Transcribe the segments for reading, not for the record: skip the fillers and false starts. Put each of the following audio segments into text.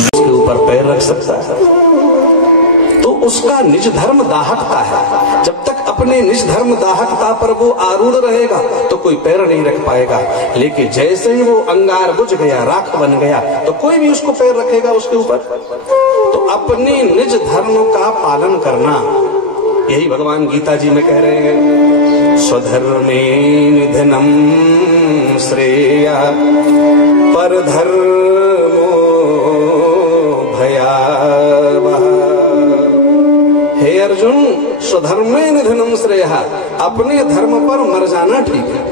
उसके ऊपर पैर रख सकता है तो उसका निज धर्म दाहकता है। जब तक अपने निज धर्म दाहकता पर वो आरूढ़ रहेगा तो कोई पैर नहीं रख पाएगा। लेकिन जैसे ही वो अंगार बुझ गया, राख बन गया, तो कोई भी उसको पैर रखेगा उसके ऊपर। तो अपने निज धर्म का पालन करना, यही भगवान गीता जी में कह रहे हैं, स्वधर्मे निधनम श्रेया परधर्मो भयावह। हे अर्जुन, स्वधर्मे निधनम श्रेया, अपने धर्म पर मर जाना ठीक है।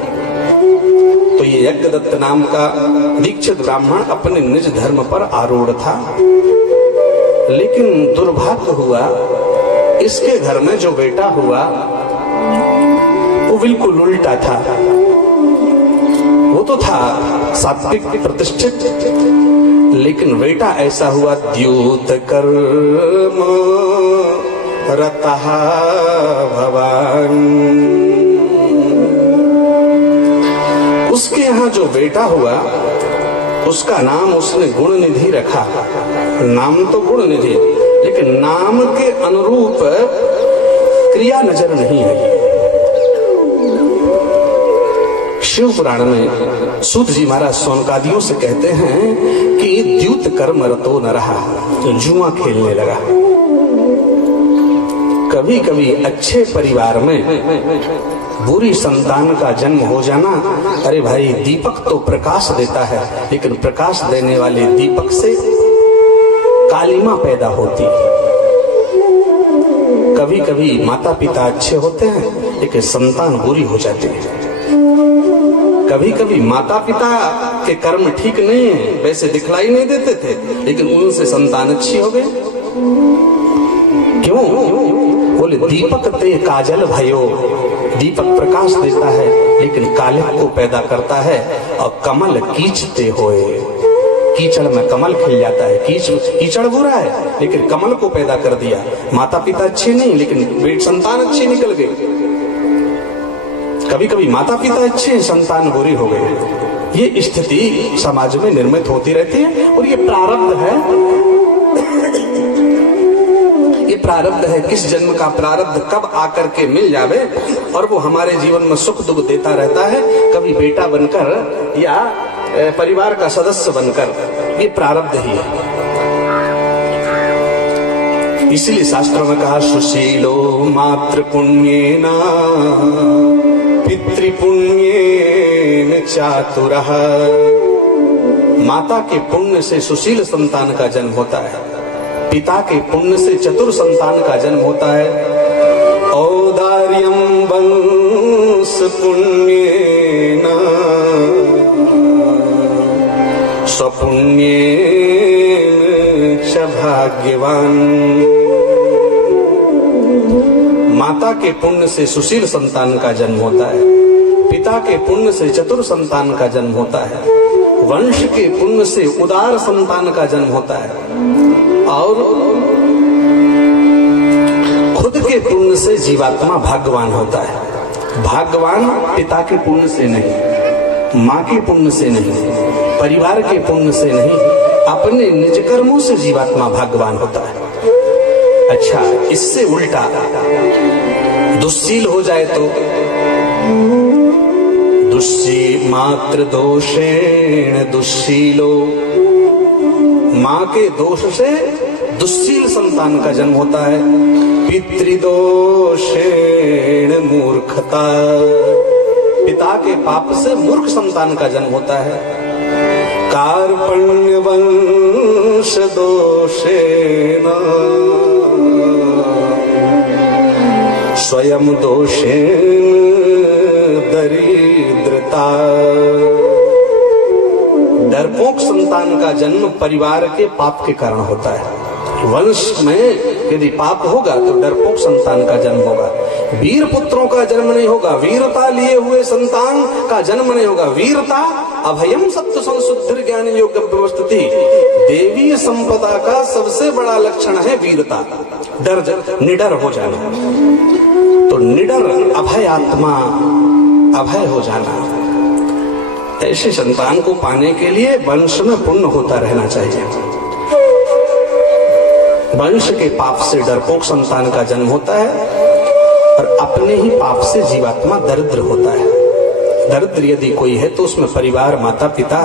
तो ये यज्ञदत्त नाम का दीक्षित ब्राह्मण अपने निज धर्म पर आरूढ़ था। लेकिन दुर्भाग्य हुआ, इसके घर में जो बेटा हुआ वो बिल्कुल उल्टा था। वो तो था सात्विक प्रतिष्ठित, लेकिन बेटा ऐसा हुआ द्यूत कर्म रतः भवान। उसके यहाँ जो बेटा हुआ उसका नाम उसने गुण निधि रखा। नाम तो गुण निधि, लेकिन नाम के अनुरूप क्रिया नजर नहीं आई। शिव पुराण में सूत जी महाराज सोनकादियों से कहते हैं कि द्यूत कर्म रतो न रहा, तो जुआ खेलने लगा। कभी कभी अच्छे परिवार में बुरी संतान का जन्म हो जाना, अरे भाई दीपक तो प्रकाश देता है, लेकिन प्रकाश देने वाले दीपक से कालिमा पैदा होती। कभी कभी माता पिता अच्छे होते हैं लेकिन संतान बुरी हो जाती है। कभी कभी माता पिता के कर्म ठीक नहीं है, वैसे दिखलाई नहीं देते थे, लेकिन उनसे संतान अच्छी हो गई। क्यों? बोले दीपक ते काजल भयो, दीपक प्रकाश देता है लेकिन काले को पैदा करता है। और कमल कीचते होए, कीचड़ में कमल खिल जाता है। कीचड़ बुरा है लेकिन कमल को पैदा कर दिया। माता पिता अच्छे नहीं लेकिन संतान अच्छी निकल गई। कभी कभी माता पिता अच्छे हैं, संतान बुरी हो गई। ये स्थिति समाज में निर्मित होती रहती है और ये प्रारब्ध है। ये प्रारब्ध है, किस जन्म का प्रारब्ध कब आकर के मिल जावे और वो हमारे जीवन में सुख दुख देता रहता है, कभी बेटा बनकर या परिवार का सदस्य बनकर। ये प्रारब्ध ही है। इसलिए शास्त्रों में कहा सुशीलो मातृ पुण्येन पितृपुण्येन चातुरः। माता के पुण्य से सुशील संतान का जन्म होता है, पिता के पुण्य से चतुर संतान का जन्म होता है। औदार्यम वंश पुण्येन स्वपुण्येन च भाग्यवान। माता के पुण्य से सुशील संतान का जन्म होता है, पिता के पुण्य से चतुर संतान का जन्म होता है, वंश के पुण्य से उदार संतान का जन्म होता है, और खुद के पुण्य से जीवात्मा भाग्यवान होता है। भाग्यवान पिता के पुण्य से नहीं, माँ के पुण्य से नहीं, परिवार के पुण्य से नहीं, अपने निज कर्मों से जीवात्मा भाग्यवान होता है। अच्छा, इससे उल्टा दुश्शील हो जाए तो मातृ दोषेण दुश्शीलो, माँ के दोष से दुश्शील संतान का जन्म होता है। पितृदोषेण मूर्खता, पिता के पाप से मूर्ख संतान का जन्म होता है। कार्पण्य वंश दोषेण स्वयं दोषेण दरिद्रता। डरपोक संतान का जन्म परिवार के पाप के कारण होता है। वंश में यदि पाप होगा तो डरपोक संतान का जन्म होगा। वीर पुत्रों का जन्म नहीं होगा, वीरता लिए हुए संतान का जन्म नहीं होगा। वीरता अभयम सत्य संशुद्धि ज्ञान योग्य व्यवस्थिति, देवी संपदा का सबसे बड़ा लक्षण है वीरता, निडर हो जाना। तो निडर अभय आत्मा अभय हो जाना। ऐसे संतान को पाने के लिए वंश में पुण्य होता रहना चाहिए। वंश के पाप से डरपोक संतान का जन्म होता है और अपने ही पाप से जीवात्मा दरिद्र होता है। दरिद्र यदि कोई है तो उसमें परिवार, माता पिता,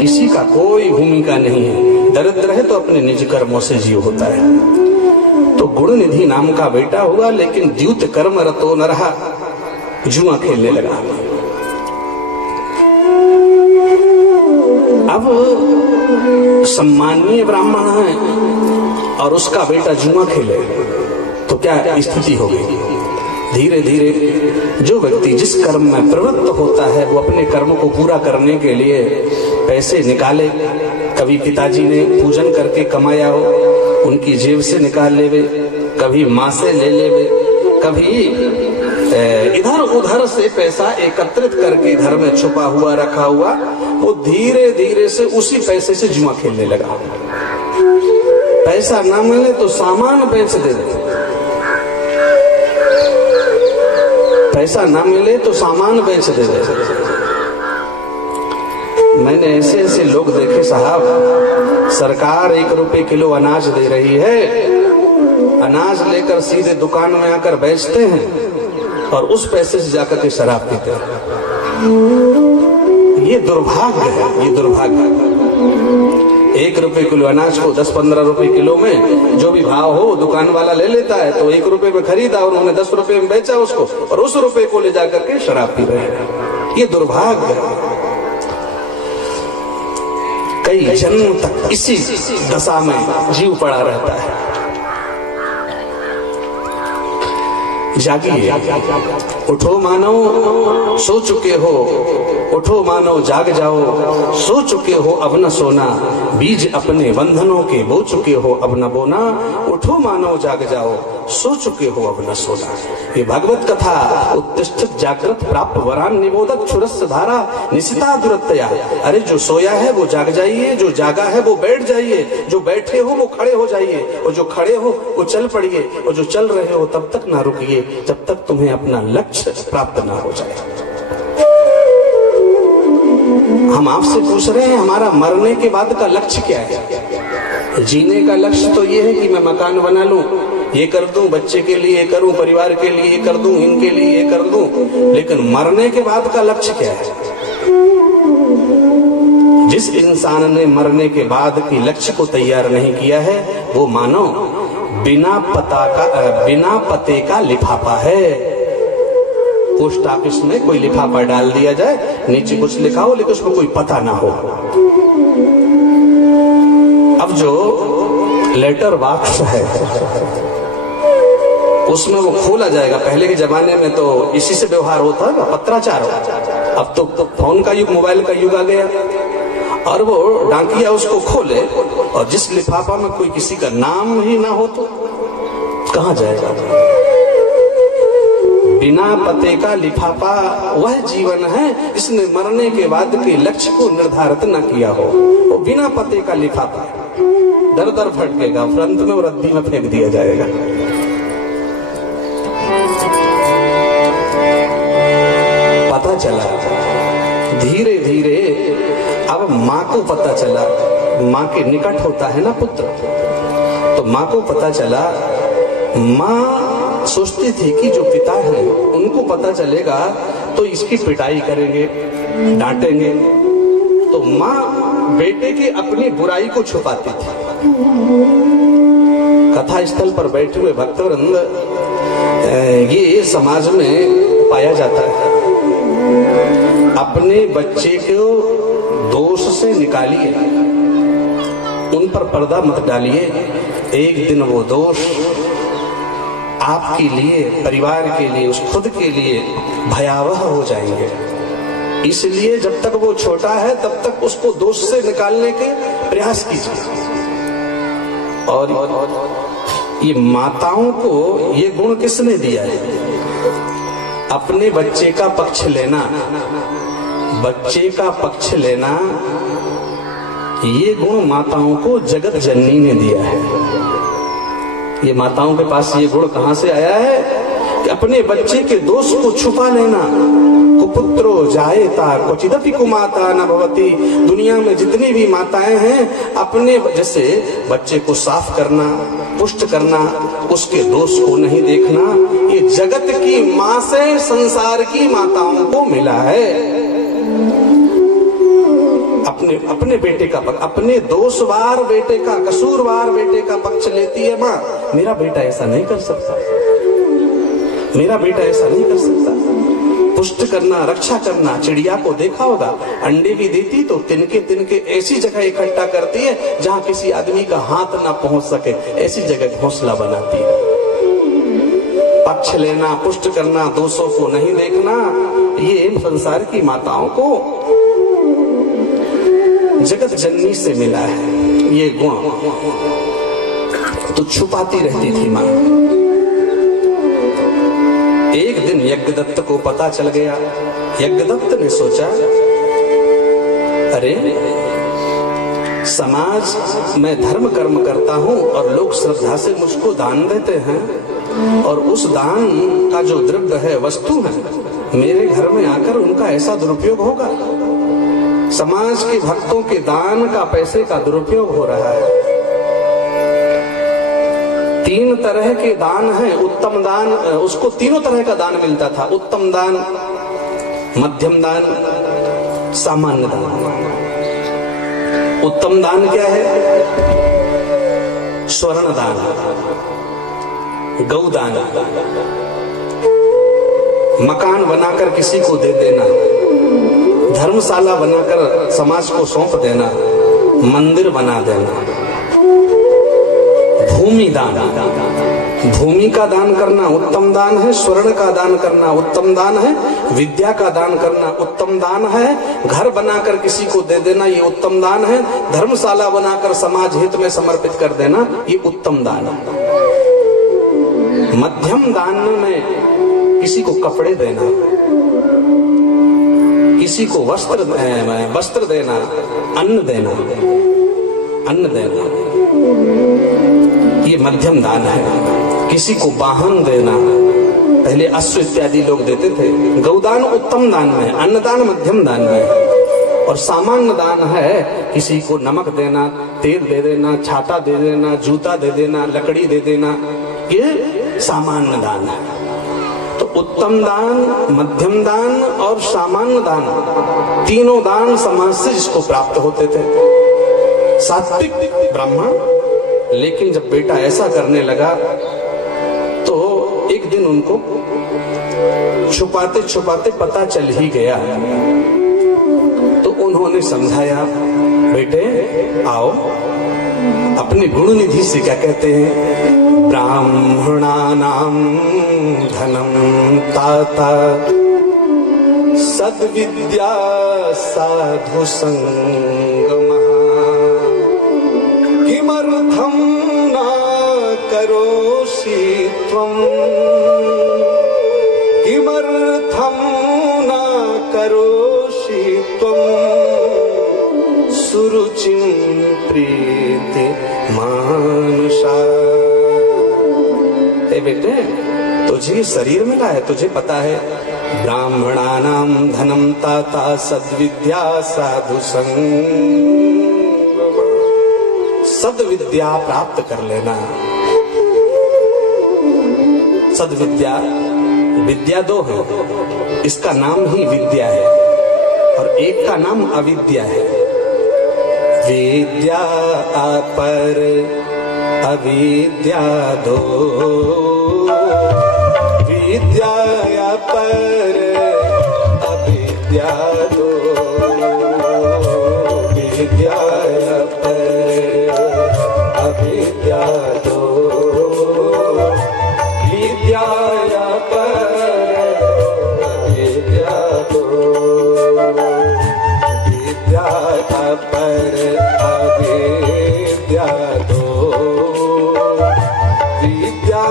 किसी का कोई भूमिका नहीं है। दरिद्र है तो अपने निज कर्मों से जीव होता है। तो गुण निधि नाम का बेटा हुआ, लेकिन द्यूत कर्म रतो न रहा, जुआ खेलने लगा। अब सम्मानीय ब्राह्मण है और उसका बेटा जुआ खेले तो क्या स्थिति होगी? धीरे धीरे जो व्यक्ति जिस कर्म में प्रवृत्त होता है वो अपने कर्म को पूरा करने के लिए पैसे निकाले। कभी पिताजी ने पूजन करके कमाया हो, उनकी जेब से निकाल लेवे, कभी माँ से ले लेवे, कभी इधर उधर से पैसा एकत्रित करके घर में छुपा हुआ रखा हुआ, वो धीरे धीरे से उसी पैसे से जुआ खेलने लगा। पैसा ना मिले तो सामान बेच दे, पैसा ना मिले तो सामान बेच दे। मैंने ऐसे ऐसे लोग देखे साहब, सरकार 1 रुपए किलो अनाज दे रही है, अनाज लेकर सीधे दुकान में आकर बेचते हैं और उस पैसे से जाकर के शराब पीते हैं। ये दुर्भाग्य है, ये दुर्भाग्य है। 1 रुपए किलो अनाज को 10-15 रुपए किलो में जो भी भाव हो दुकान वाला ले लेता है, तो 1 रुपए में खरीदा और उन्होंने 10 रुपए में बेचा उसको, और उस रुपए को ले जाकर के शराब पी रहे हैं। ये दुर्भाग्य है। कई जन्म तक इसी दशा में जीव पड़ा रहता है। जागिए, उठो मानव सो चुके हो, उठो मानव जाग जाओ, सो चुके हो अब न सोना, बीज अपने बंधनों के बो चुके हो अब न बोना, उठो मानव जाग जाओ, सो चुके हो अब न सोना। ये भगवत कथा। उत्तिष्ठित जागृत प्राप्त वरान निबोधक क्षुरस्य धारा निशिता दुरत्या। अरे जो सोया है वो जाग जाइए, जो जागा है वो बैठ जाइए, जो बैठे हो वो खड़े हो जाइए, और जो खड़े हो वो चल पड़िए, और जो चल रहे हो तब तक ना रुकिए जब तक तुम्हें अपना लक्ष्य प्राप्त ना हो जाए। हम आपसे पूछ रहे हैं हमारा मरने के बाद का लक्ष्य क्या है? जीने का लक्ष्य तो ये है कि मैं मकान बना लूं, ये कर दूं, बच्चे के लिए ये करूं, परिवार के लिए ये कर दूं, इनके लिए ये कर दूं, लेकिन मरने के बाद का लक्ष्य क्या है? जिस इंसान ने मरने के बाद के लक्ष्य को तैयार नहीं किया है वो मानो बिना पते का लिफाफा है। पोस्ट ऑफिस में कोई लिफाफा डाल दिया जाए, नीचे कुछ लिखा हो लेकिन उसमें कोई पता ना हो। अब जो लेटर बॉक्स है उसमें वो खोला जाएगा। पहले के जमाने में तो इसी से व्यवहार होता है, पत्राचार। अब तो फोन का युग, मोबाइल का युग आ गया, और वो डाकिया उसको खोले और जिस लिफाफा में कोई किसी का नाम ही ना हो तो कहां जाएगा? बिना पते का लिफाफा वह जीवन है जिसने मरने के बाद के लक्ष्य को निर्धारित न किया हो। वो बिना पते का लिफाफा दर दर फटकेगा, अंत में वो रद्दी में फेंक दिया जाएगा। पता चला धीरे धीरे, अब माँ को पता चला, माँ के निकट होता है ना पुत्र, तो माँ को पता चला। माँ सोचती थी कि जो पिता है उनको पता चलेगा तो इसकी पिटाई करेंगे, डांटेंगे, तो माँ बेटे की अपनी बुराई को छुपाती थी। कथा स्थल पर बैठे हुए भक्तवृंद, ये समाज में पाया जाता है। अपने बच्चे को दोष से निकालिए, उन पर पर्दा मत डालिए, एक दिन वो दोष आपके लिए, परिवार के लिए, उस खुद के लिए भयावह हो जाएंगे। इसलिए जब तक वो छोटा है तब तक उसको दोष से निकालने के प्रयास कीजिए। और ये माताओं को ये गुण किसने दिया है? अपने बच्चे का पक्ष लेना, बच्चे का पक्ष लेना, ये गुण माताओं को जगत जननी ने दिया है। ये माताओं के पास ये गुण कहां से आया है कि अपने बच्चे के दोष को छुपा लेना, पुत्रो जायेता क्वचिदपि कुमाता न भवति। दुनिया में जितनी भी माताएं हैं, अपने जैसे बच्चे को साफ करना, पुष्ट करना, उसके दोष को नहीं देखना, ये जगत की माँ से संसार की माताओं को मिला है। अपने बेटे का पक्ष, अपने दोषवार बेटे का, कसूरवार बेटे का पक्ष लेती है माँ। मेरा बेटा ऐसा नहीं कर सकता, मेरा बेटा ऐसा नहीं कर सकता। पुष्ट करना, रक्षा करना। चिड़िया को देखा होगा, अंडे भी देती तो तिनके तिनके ऐसी जगह इकट्ठा करती है जहां किसी आदमी का हाथ ना पहुंच सके, ऐसी जगह घोंसला बनाती है। पक्ष लेना, पुष्ट करना, दोषों को नहीं देखना, ये संसार की माताओं को जगत जननी से मिला है। ये गुण तो छुपाती रहती थी मां। एक दिन यज्ञदत्त को पता चल गया। यज्ञदत्त ने सोचा, अरे समाज में धर्म कर्म करता हूं और लोग श्रद्धा से मुझको दान देते हैं, और उस दान का जो द्रव्य है, वस्तु है, मेरे घर में आकर उनका ऐसा दुरुपयोग होगा। समाज के भक्तों के दान का, पैसे का दुरुपयोग हो रहा है। 3 तरह के दान हैं। उत्तम दान, उसको तीनों तरह का दान मिलता था। उत्तम दान, मध्यम दान, सामान्य दान। उत्तम दान क्या है? स्वर्ण दान, गौदान, मकान बनाकर किसी को दे देना, धर्मशाला बनाकर समाज को सौंप देना, मंदिर बना देना। भूमि दान, भूमि का दान करना उत्तम दान है। स्वर्ण का दान करना उत्तम दान है। विद्या का दान करना उत्तम दान है। घर बनाकर किसी को दे देना, ये उत्तम दान है। धर्मशाला बनाकर समाज हित में समर्पित कर देना, ये उत्तम दान है। मध्यम दान में किसी को कपड़े देना, किसी को वस्त्र देना, अन्न देना, अन्न देना, ये मध्यम दान है। किसी को वाहन देना, पहले अश्व इत्यादि लोग देते थे। गौदान उत्तम दान में, अन्नदान मध्यम दान में। और सामान्य दान है किसी को नमक देना, तेल दे देना, छाता दे देना, जूता दे देना, लकड़ी दे देना, ये सामान्य दान है। तो उत्तम दान, मध्यम दान और सामान्य दान, तीनों दान समाज से जिसको प्राप्त होते थे। सात्विक ब्राह्मण। लेकिन जब बेटा ऐसा करने लगा तो एक दिन उनको छुपाते छुपाते पता चल ही गया। तो उन्होंने समझाया, बेटे आओ, अपने गुण निधि से क्या कहते हैं, ब्राह्मणानां धनम ताता सद्विद्या साधु संगमः किमर्थं न करोषि त्वं, किमर्थं न करोषि त्वं सुरुचिं प्रीति मानुषा। हे बेटे, तुझे शरीर मिला है, तुझे पता है, ब्राह्मणानां धनम ताता सद्विद्या साधु संगम। सद्विद्या प्राप्त कर लेना। सद्विद्या, विद्या दो है, इसका नाम ही विद्या है और एक का नाम अविद्या है। विद्या अपर अविद्या दो, विद्या अपर अविद्या दो, विद्या अपर अविद्या दो, विद्या अपर अविद्या दो, विद्या अपर अविद्या दो, विद्या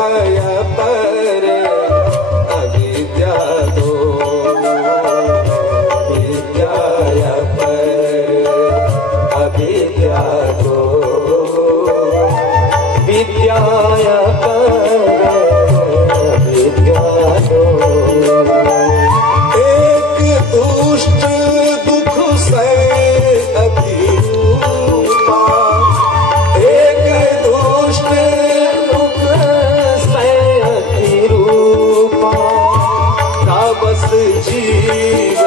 अपर अविद्या दो, विद्या अपर जीव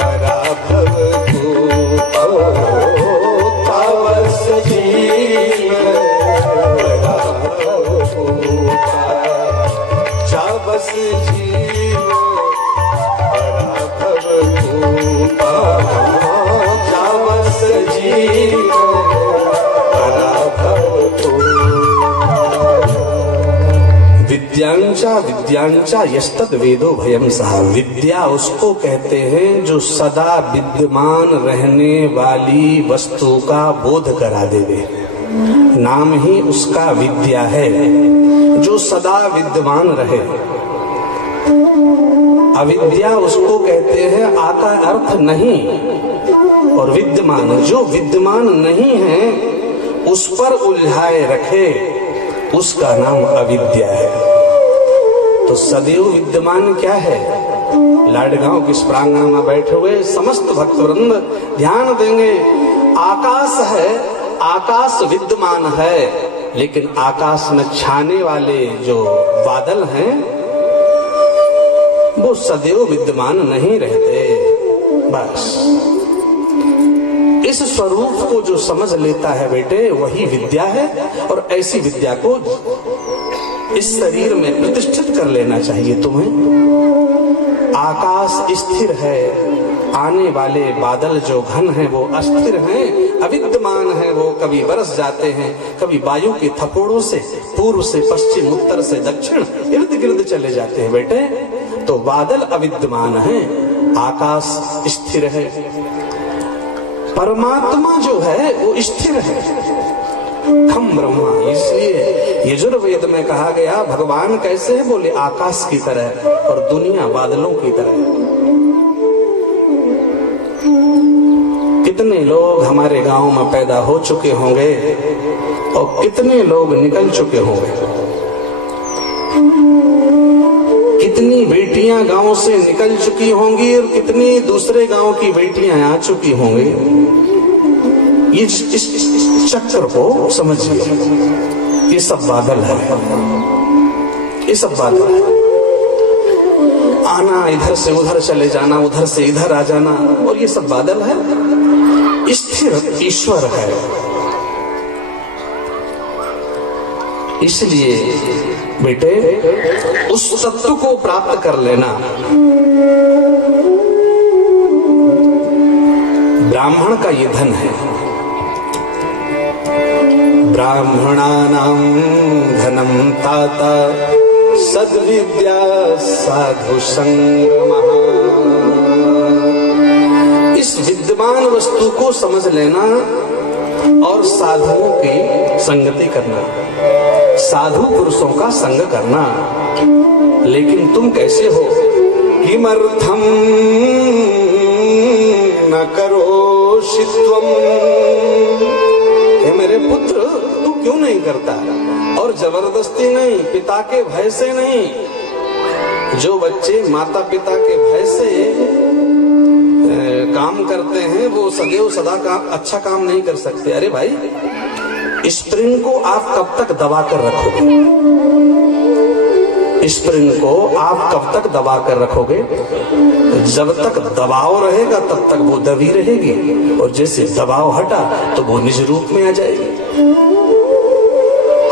पराभव तावस जीव चावस जीव पराभव चावस जीव विद्यांचा यस्तद वेदो भयम सह। विद्या उसको कहते हैं जो सदा विद्यमान रहने वाली वस्तु का बोध करा देवे। नाम ही उसका विद्या है, जो सदा विद्यमान रहे। अविद्या उसको कहते हैं आका अर्थ नहीं और विद्यमान, जो विद्यमान नहीं है उस पर उलझाए रखे, उसका नाम अविद्या है। तो सदैव विद्यमान क्या है? लाडगांव के इस प्रांगण में बैठे हुए समस्त भक्तवृंद ध्यान देंगे। आकाश है, आकाश विद्यमान है, लेकिन आकाश में छाने वाले जो बादल हैं वो सदैव विद्यमान नहीं रहते। बस इस स्वरूप को जो समझ लेता है बेटे, वही विद्या है। और ऐसी विद्या को इस शरीर में प्रतिष्ठित कर लेना चाहिए तुम्हें। आकाश स्थिर है, आने वाले बादल जो घन हैं वो अस्थिर हैं, अविद्यमान हैं। वो कभी बरस जाते हैं, कभी वायु के थपोड़ों से पूर्व से पश्चिम, उत्तर से दक्षिण इर्द गिर्द चले जाते हैं बेटे। तो बादल अविद्यमान हैं, आकाश स्थिर है। परमात्मा जो है वो स्थिर है, खम ब्रह्मा। इसलिए यजुर्वेद में कहा गया भगवान कैसे है? बोले आकाश की तरह और दुनिया बादलों की तरह। कितने लोग हमारे गांव में पैदा हो चुके होंगे और कितने लोग निकल चुके होंगे। कितनी बेटियां गांव से निकल चुकी होंगी और कितनी दूसरे गांव की बेटियां आ चुकी होंगी। इस चक्कर को समझिए, ये सब बादल है, ये सब बादल है। आना, इधर से उधर चले जाना, उधर से इधर आ जाना, और ये सब बादल है। स्थिर ईश्वर है। इसलिए बेटे उस तत्व को प्राप्त कर लेना। ब्राह्मण का ये धन है। ब्राह्मणानां धनम ताता सद्विद्या साधु संगमः। इस विद्यमान वस्तु को समझ लेना और साधुओं की संगति करना, साधु पुरुषों का संग करना। लेकिन तुम कैसे हो? किमर्थम न करोषित्वम। हे मेरे पुत्र, तू क्यों नहीं करता? और जबरदस्ती नहीं, पिता के भय से नहीं। जो बच्चे माता पिता के भय से काम करते हैं वो सदैव सदा काम अच्छा काम नहीं कर सकते। अरे भाई, स्प्रिंग को आप कब तक दबा कर रखोगे? स्प्रिंग को आप कब तक दबा कर रखोगे? जब तक दबाव रहेगा तब तक वो दबी रहेगी, और जैसे दबाव हटा तो वो निज रूप में आ जाएगी।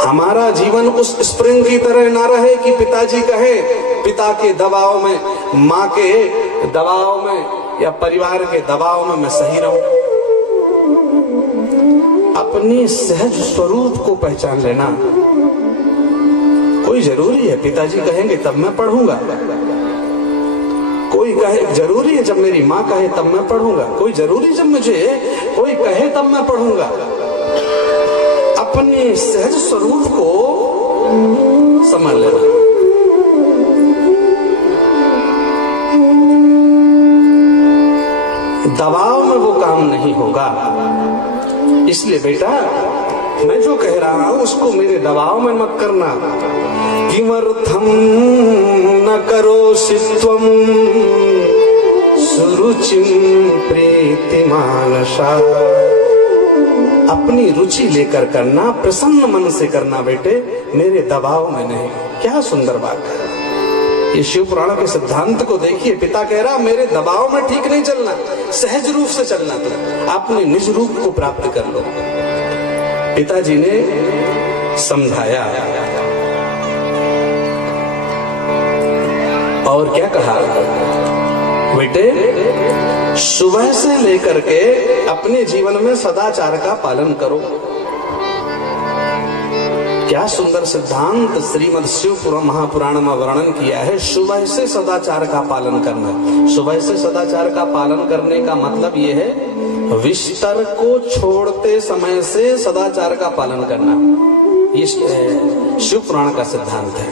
हमारा जीवन उस स्प्रिंग की तरह ना रहे कि पिताजी कहे, पिता के दबाव में, माँ के दबाव में या परिवार के दबाव में मैं सही रहूं। अपने सहज स्वरूप को पहचान लेना कोई जरूरी है। पिताजी कहेंगे तब मैं पढ़ूंगा, कोई कहे जरूरी है जब मेरी माँ कहे तब मैं पढ़ूंगा, कोई जरूरी जब मुझे कोई कहे तब मैं पढ़ूंगा। अपने सहज स्वरूप को समझ लेना। दबाव में वो काम नहीं होगा। इसलिए बेटा, मैं जो कह रहा हूं उसको मेरे दबाव में मत करना। किमर्थम न करोषित्वम सुरुचिं प्रीतिमानसा। अपनी रुचि लेकर करना, प्रसन्न मन से करना बेटे, मेरे दबाव में नहीं। क्या सुंदर बात है। ये शिव पुराण के सिद्धांत को देखिए। पिता कह रहा मेरे दबाव में ठीक नहीं चलना, सहज रूप से चलना, तुम अपने निज रूप को प्राप्त कर लो। पिताजी ने समझाया और क्या कहा, बेटे सुबह से लेकर के अपने जीवन में सदाचार का पालन करो। क्या सुंदर सिद्धांत श्रीमद् शिव महापुराण में वर्णन किया है। सुबह से सदाचार का पालन करना। सुबह से सदाचार का पालन करने का मतलब यह है विस्तर को छोड़ते समय से सदाचार का पालन करना। ये शिव पुराण का सिद्धांत है।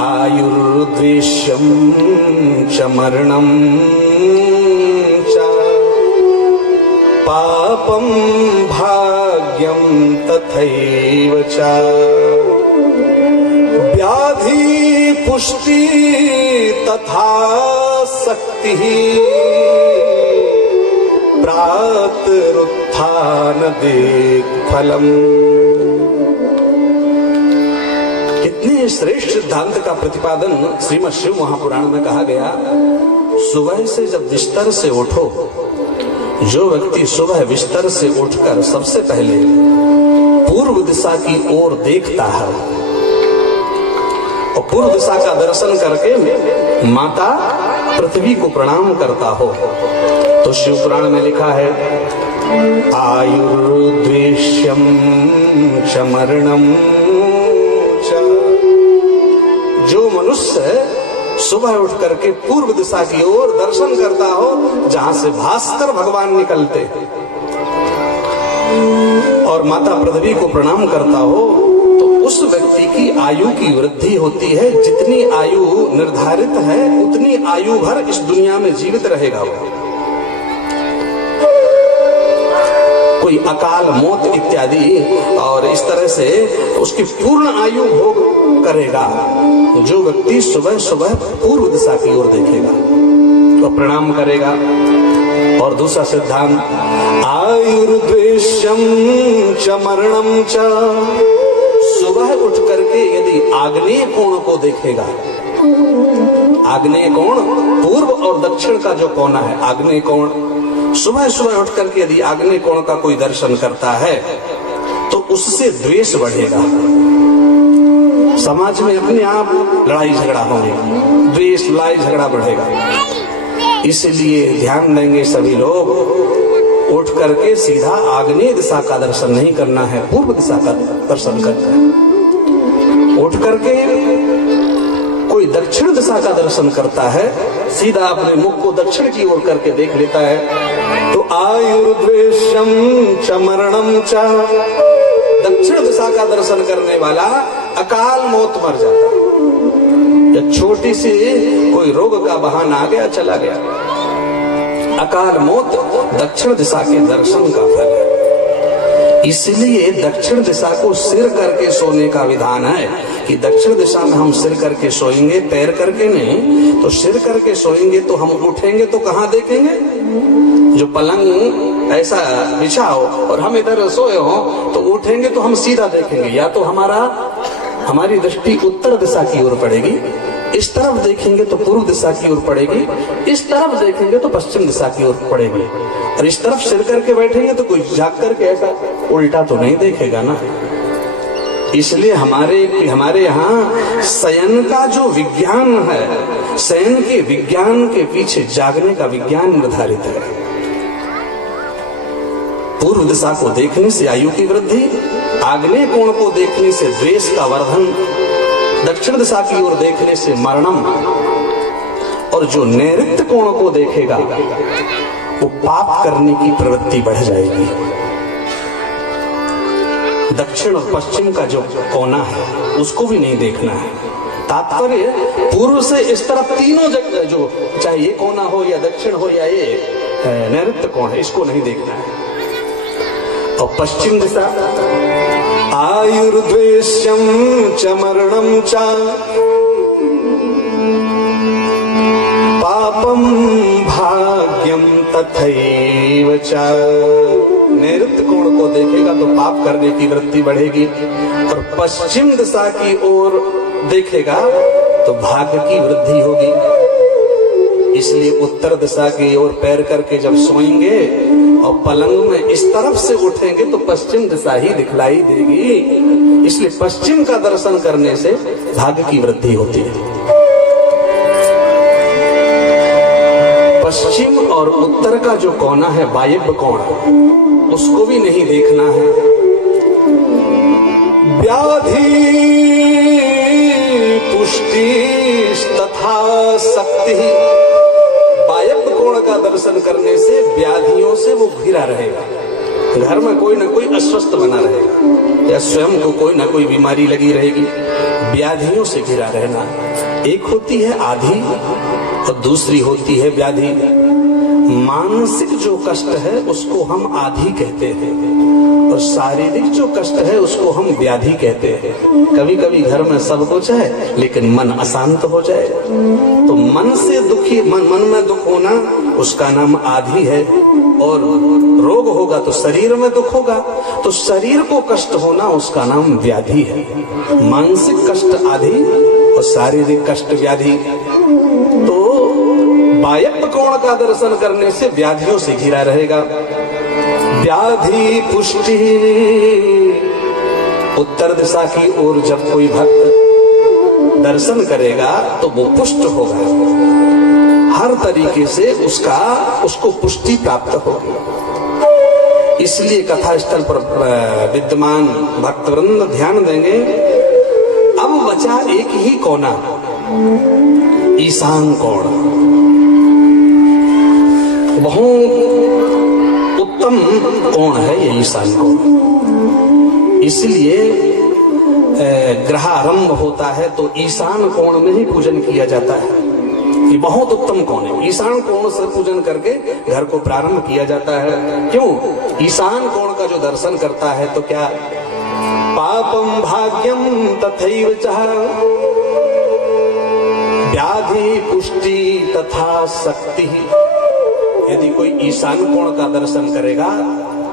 आयुर्द्वेष्यम च मरणम च पापम भाग्यम तथैव च व्याधि पुष्टि तथा शक्ति प्रातरुत्थान दिक्फलम्। कितने श्रेष्ठ सिद्धांत का प्रतिपादन श्रीमद् शिव महापुराण में कहा गया। सुबह से जब बिस्तर से उठो, जो व्यक्ति सुबह बिस्तर से उठकर सबसे पहले पूर्व दिशा की ओर देखता है और पूर्व दिशा का दर्शन करके माता पृथ्वी को प्रणाम करता हो, तो शिव पुराण में लिखा है आयुर्द्वेष्यम च मरणम च। जो मनुष्य सुबह उठ करके पूर्व दिशा की ओर दर्शन करता हो, जहां से भास्कर भगवान निकलते, और माता पृथ्वी को प्रणाम करता हो, तो उस व्यक्ति की आयु की वृद्धि होती है। जितनी आयु निर्धारित है उतनी आयु भर इस दुनिया में जीवित रहेगा वो। कोई अकाल मौत इत्यादि और इस तरह से उसकी पूर्ण आयु भोग करेगा जो व्यक्ति सुबह सुबह पूर्व दिशा की ओर देखेगा तो प्रणाम करेगा। और दूसरा सिद्धांत आयुर्द्वेष्यम च मरणम च। सुबह उठ करके यदि आग्नेय कोण को देखेगा, आग्नेय कोण पूर्व और दक्षिण का जो कोना है आग्नेय कोण, सुबह सुबह उठ करके यदि आग्नेय कोण का कोई दर्शन करता है तो उससे द्वेष बढ़ेगा। समाज में अपने आप लड़ाई झगड़ा होंगे, द्वेष लड़ाई झगड़ा बढ़ेगा। इसलिए ध्यान देंगे सभी लोग, उठ करके सीधा आग्नेय दिशा का दर्शन नहीं करना है, पूर्व दिशा का दर्शन करना है। उठ करके कोई दक्षिण दिशा का दर्शन करता है, सीधा अपने मुख को दक्षिण की ओर करके देख लेता है, तो आयुर्द्वेष्यम च मरणम च। दक्षिण दिशा का दर्शन करने वाला अकाल मौत मर जाता है। या छोटी सी कोई रोग का बहाना आ गया, चला गया। अकाल मौत दक्षिण दिशा के दर्शन का फल है। इसलिए दक्षिण दिशा को सिर करके सोने का विधान है कि दक्षिण दिशा में हम सिर करके सोएंगे, पैर करके नहीं। तो सिर करके सोएंगे तो हम उठेंगे तो कहाँ देखेंगे? जो पलंग ऐसा बिछा हो और हम इधर सोए हो तो उठेंगे तो हम सीधा देखेंगे, या तो हमारी दृष्टि उत्तर दिशा की ओर पड़ेगी, इस तरफ देखेंगे तो पूर्व दिशा की ओर पड़ेगी, इस तरफ देखेंगे तो पश्चिम दिशा की ओर पड़ेगी। और इस तरफ सिर करके बैठेंगे तो कोई झाँक करके ऐसा उल्टा तो नहीं देखेगा ना। इसलिए हमारे यहाँ शयन का जो विज्ञान है, शयन के विज्ञान के पीछे जागने का विज्ञान निर्धारित है। पूर्व दिशा को देखने से आयु की वृद्धि, आग्नेय कोण को देखने से द्वेष का वर्धन, दक्षिण दिशा की ओर देखने से मरणम, और जो नैऋत्य कोण को देखेगा वो पाप करने की प्रवृत्ति बढ़ जाएगी। दक्षिण और पश्चिम का जो कोना है उसको भी नहीं देखना है। तात्पर्य पूर्व से इस तरफ तीनों जगह, जो चाहे ये कोना हो या दक्षिण हो या ये नैऋत्य कोण है, इसको नहीं देखना है। और पश्चिम दिशा आयुर्द्वेष्यम च मरणम च पापम भाग्यम तथैव च। नैऋत्य कोण को देखेगा तो पाप करने की वृत्ति बढ़ेगी, और पश्चिम दिशा की ओर देखेगा तो भाग्य की वृद्धि होगी। इसलिए उत्तर दिशा की ओर पैर करके जब सोएंगे और पलंग में इस तरफ से उठेंगे तो पश्चिम दिशा ही दिखलाई देगी। इसलिए पश्चिम का दर्शन करने से भाग्य की वृद्धि होती है। पश्चिम और उत्तर का जो कोना है वायव्य कोण, उसको भी नहीं देखना है। व्याधि पुष्टि तथा शक्ति, वायव्य कोण का दर्शन करने से व्याधियों से वो घिरा रहेगा। घर में कोई ना कोई अस्वस्थ बना रहेगा या स्वयं को कोई ना कोई बीमारी लगी रहेगी। व्याधियों से घिरा रहना, एक होती है आधि और दूसरी होती है व्याधि। मानसिक जो कष्ट है उसको हम आधि कहते हैं और शारीरिक जो कष्ट है उसको हम व्याधि कहते हैं। कभी कभी घर में सब कुछ है लेकिन मन अशांत हो जाए तो मन से दुखी, मन में दुख होना उसका नाम आधि है। और रोग होगा तो शरीर में दुख होगा तो शरीर को कष्ट होना उसका नाम व्याधि है। मानसिक कष्ट आधि और शारीरिक कष्ट व्याधि। तो वायव्य कोण का दर्शन करने से व्याधियों से घिरा रहेगा। व्याधि पुष्टि, उत्तर दिशा की ओर जब कोई भक्त दर्शन करेगा तो वो पुष्ट होगा, हर तरीके से उसको पुष्टि प्राप्त होगी। इसलिए कथा स्थल पर विद्यमान भक्तवृंद ध्यान देंगे। अब बचा एक ही कोना, ईशान कोण। बहुत उत्तम कोण है ये ईशान कोण। इसलिए ग्रहारंभ होता है तो ईशान कोण में ही पूजन किया जाता है। ये बहुत उत्तम कोण है। ईशान कोण से पूजन करके घर को प्रारंभ किया जाता है। क्यों? ईशान कोण का जो दर्शन करता है तो क्या पापम भाग्यम तथैव च व्याधि पुष्टि तथा शक्ति। यदि कोई ईशान कोण का दर्शन करेगा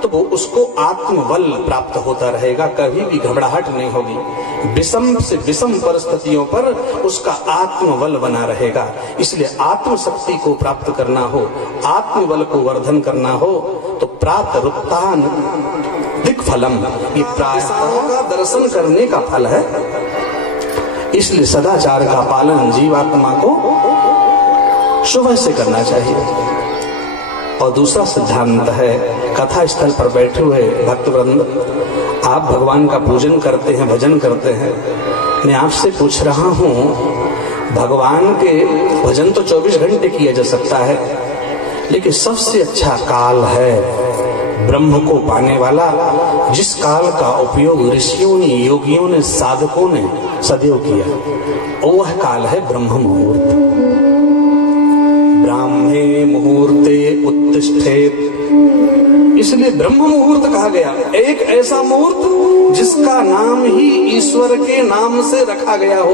तो वो उसको आत्मबल प्राप्त होता रहेगा, कभी भी घबराहट नहीं होगी। विषम से विषम परिस्थितियों पर उसका आत्मबल बना रहेगा। इसलिए आत्मशक्ति को प्राप्त करना हो, आत्मबल को वर्धन करना हो तो प्राप्त रुक्तान दिक्फलम, ये प्रायः का दर्शन करने का फल है। इसलिए सदाचार का पालन जीवात्मा को सुबह से करना चाहिए। और दूसरा सिद्धांत है, कथा स्थल पर बैठे हुए भक्तवृंद, आप भगवान का पूजन करते हैं, भजन करते हैं। मैं आपसे पूछ रहा हूं, भगवान के भजन तो 24 घंटे किया जा सकता है, लेकिन सबसे अच्छा काल है ब्रह्म को पाने वाला, जिस काल का उपयोग ऋषियों ने, योगियों ने, साधकों ने सदैव किया, वह काल है ब्रह्म मुहूर्त। ब्राह्मे मुहूर्ते उत्तिष्ठेत, इसलिए ब्रह्म मुहूर्त कहा गया। एक ऐसा मुहूर्त जिसका नाम ही ईश्वर के नाम से रखा गया हो,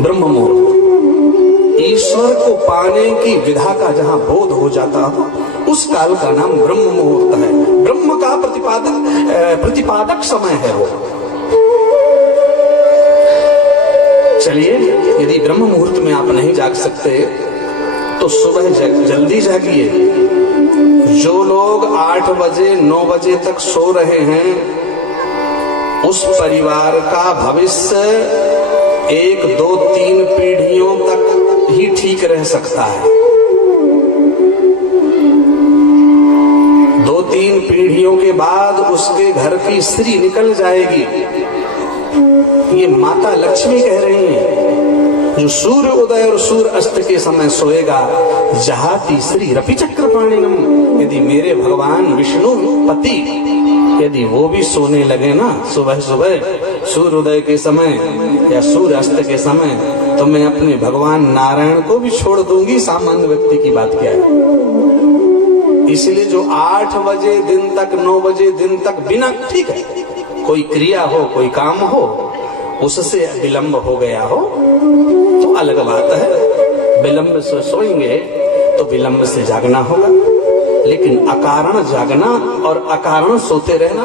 ब्रह्म मुहूर्त। ईश्वर को पाने की विधा का जहां बोध हो जाता हो उस काल का नाम ब्रह्म मुहूर्त है। ब्रह्म का प्रतिपादक समय है वो। चलिए, यदि ब्रह्म मुहूर्त में आप नहीं जाग सकते तो सुबह जल्दी जागिए। जो लोग 8 बजे 9 बजे तक सो रहे हैं उस परिवार का भविष्य 1, 2, 3 पीढ़ियों तक ही ठीक रह सकता है। 2-3 पीढ़ियों के बाद उसके घर की स्त्री निकल जाएगी। ये माता लक्ष्मी कह रही है। जो सूर्य उदय और सूर्य अस्त के समय सोएगा, जहाती श्री रपि चक्रपाणिनम, यदि मेरे भगवान विष्णु पति यदि वो भी सोने लगे ना सुबह सुबह सूर्य उदय के समय या सूर्य अस्त के समय, तो मैं अपने भगवान नारायण को भी छोड़ दूंगी। सामान्य व्यक्ति की बात क्या है? इसलिए जो 8 बजे दिन तक 9 बजे दिन तक बिना, ठीक है, कोई क्रिया हो, कोई काम हो, उससे विलंब हो गया हो तो अलग बात है। विलंब से सोएंगे तो विलंब से जागना होगा, लेकिन अकारण जागना और अकारण सोते रहना,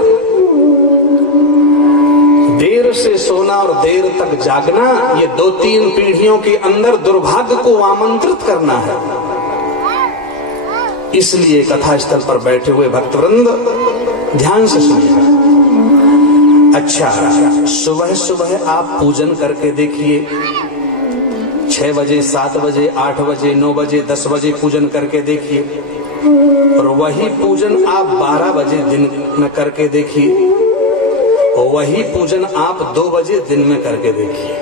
देर से सोना और देर तक जागना, ये 2-3 पीढ़ियों के अंदर दुर्भाग्य को आमंत्रित करना है। इसलिए कथा स्थल पर बैठे हुए भक्तवृंद ध्यान से सुनिए। अच्छा, सुबह सुबह आप पूजन करके देखिए। 6 बजे, 7 बजे, 8 बजे, 9 बजे, 10 बजे पूजन करके देखिए, और वही पूजन आप 12 बजे दिन में करके देखिए, और वही पूजन आप 2 बजे दिन में करके देखिए।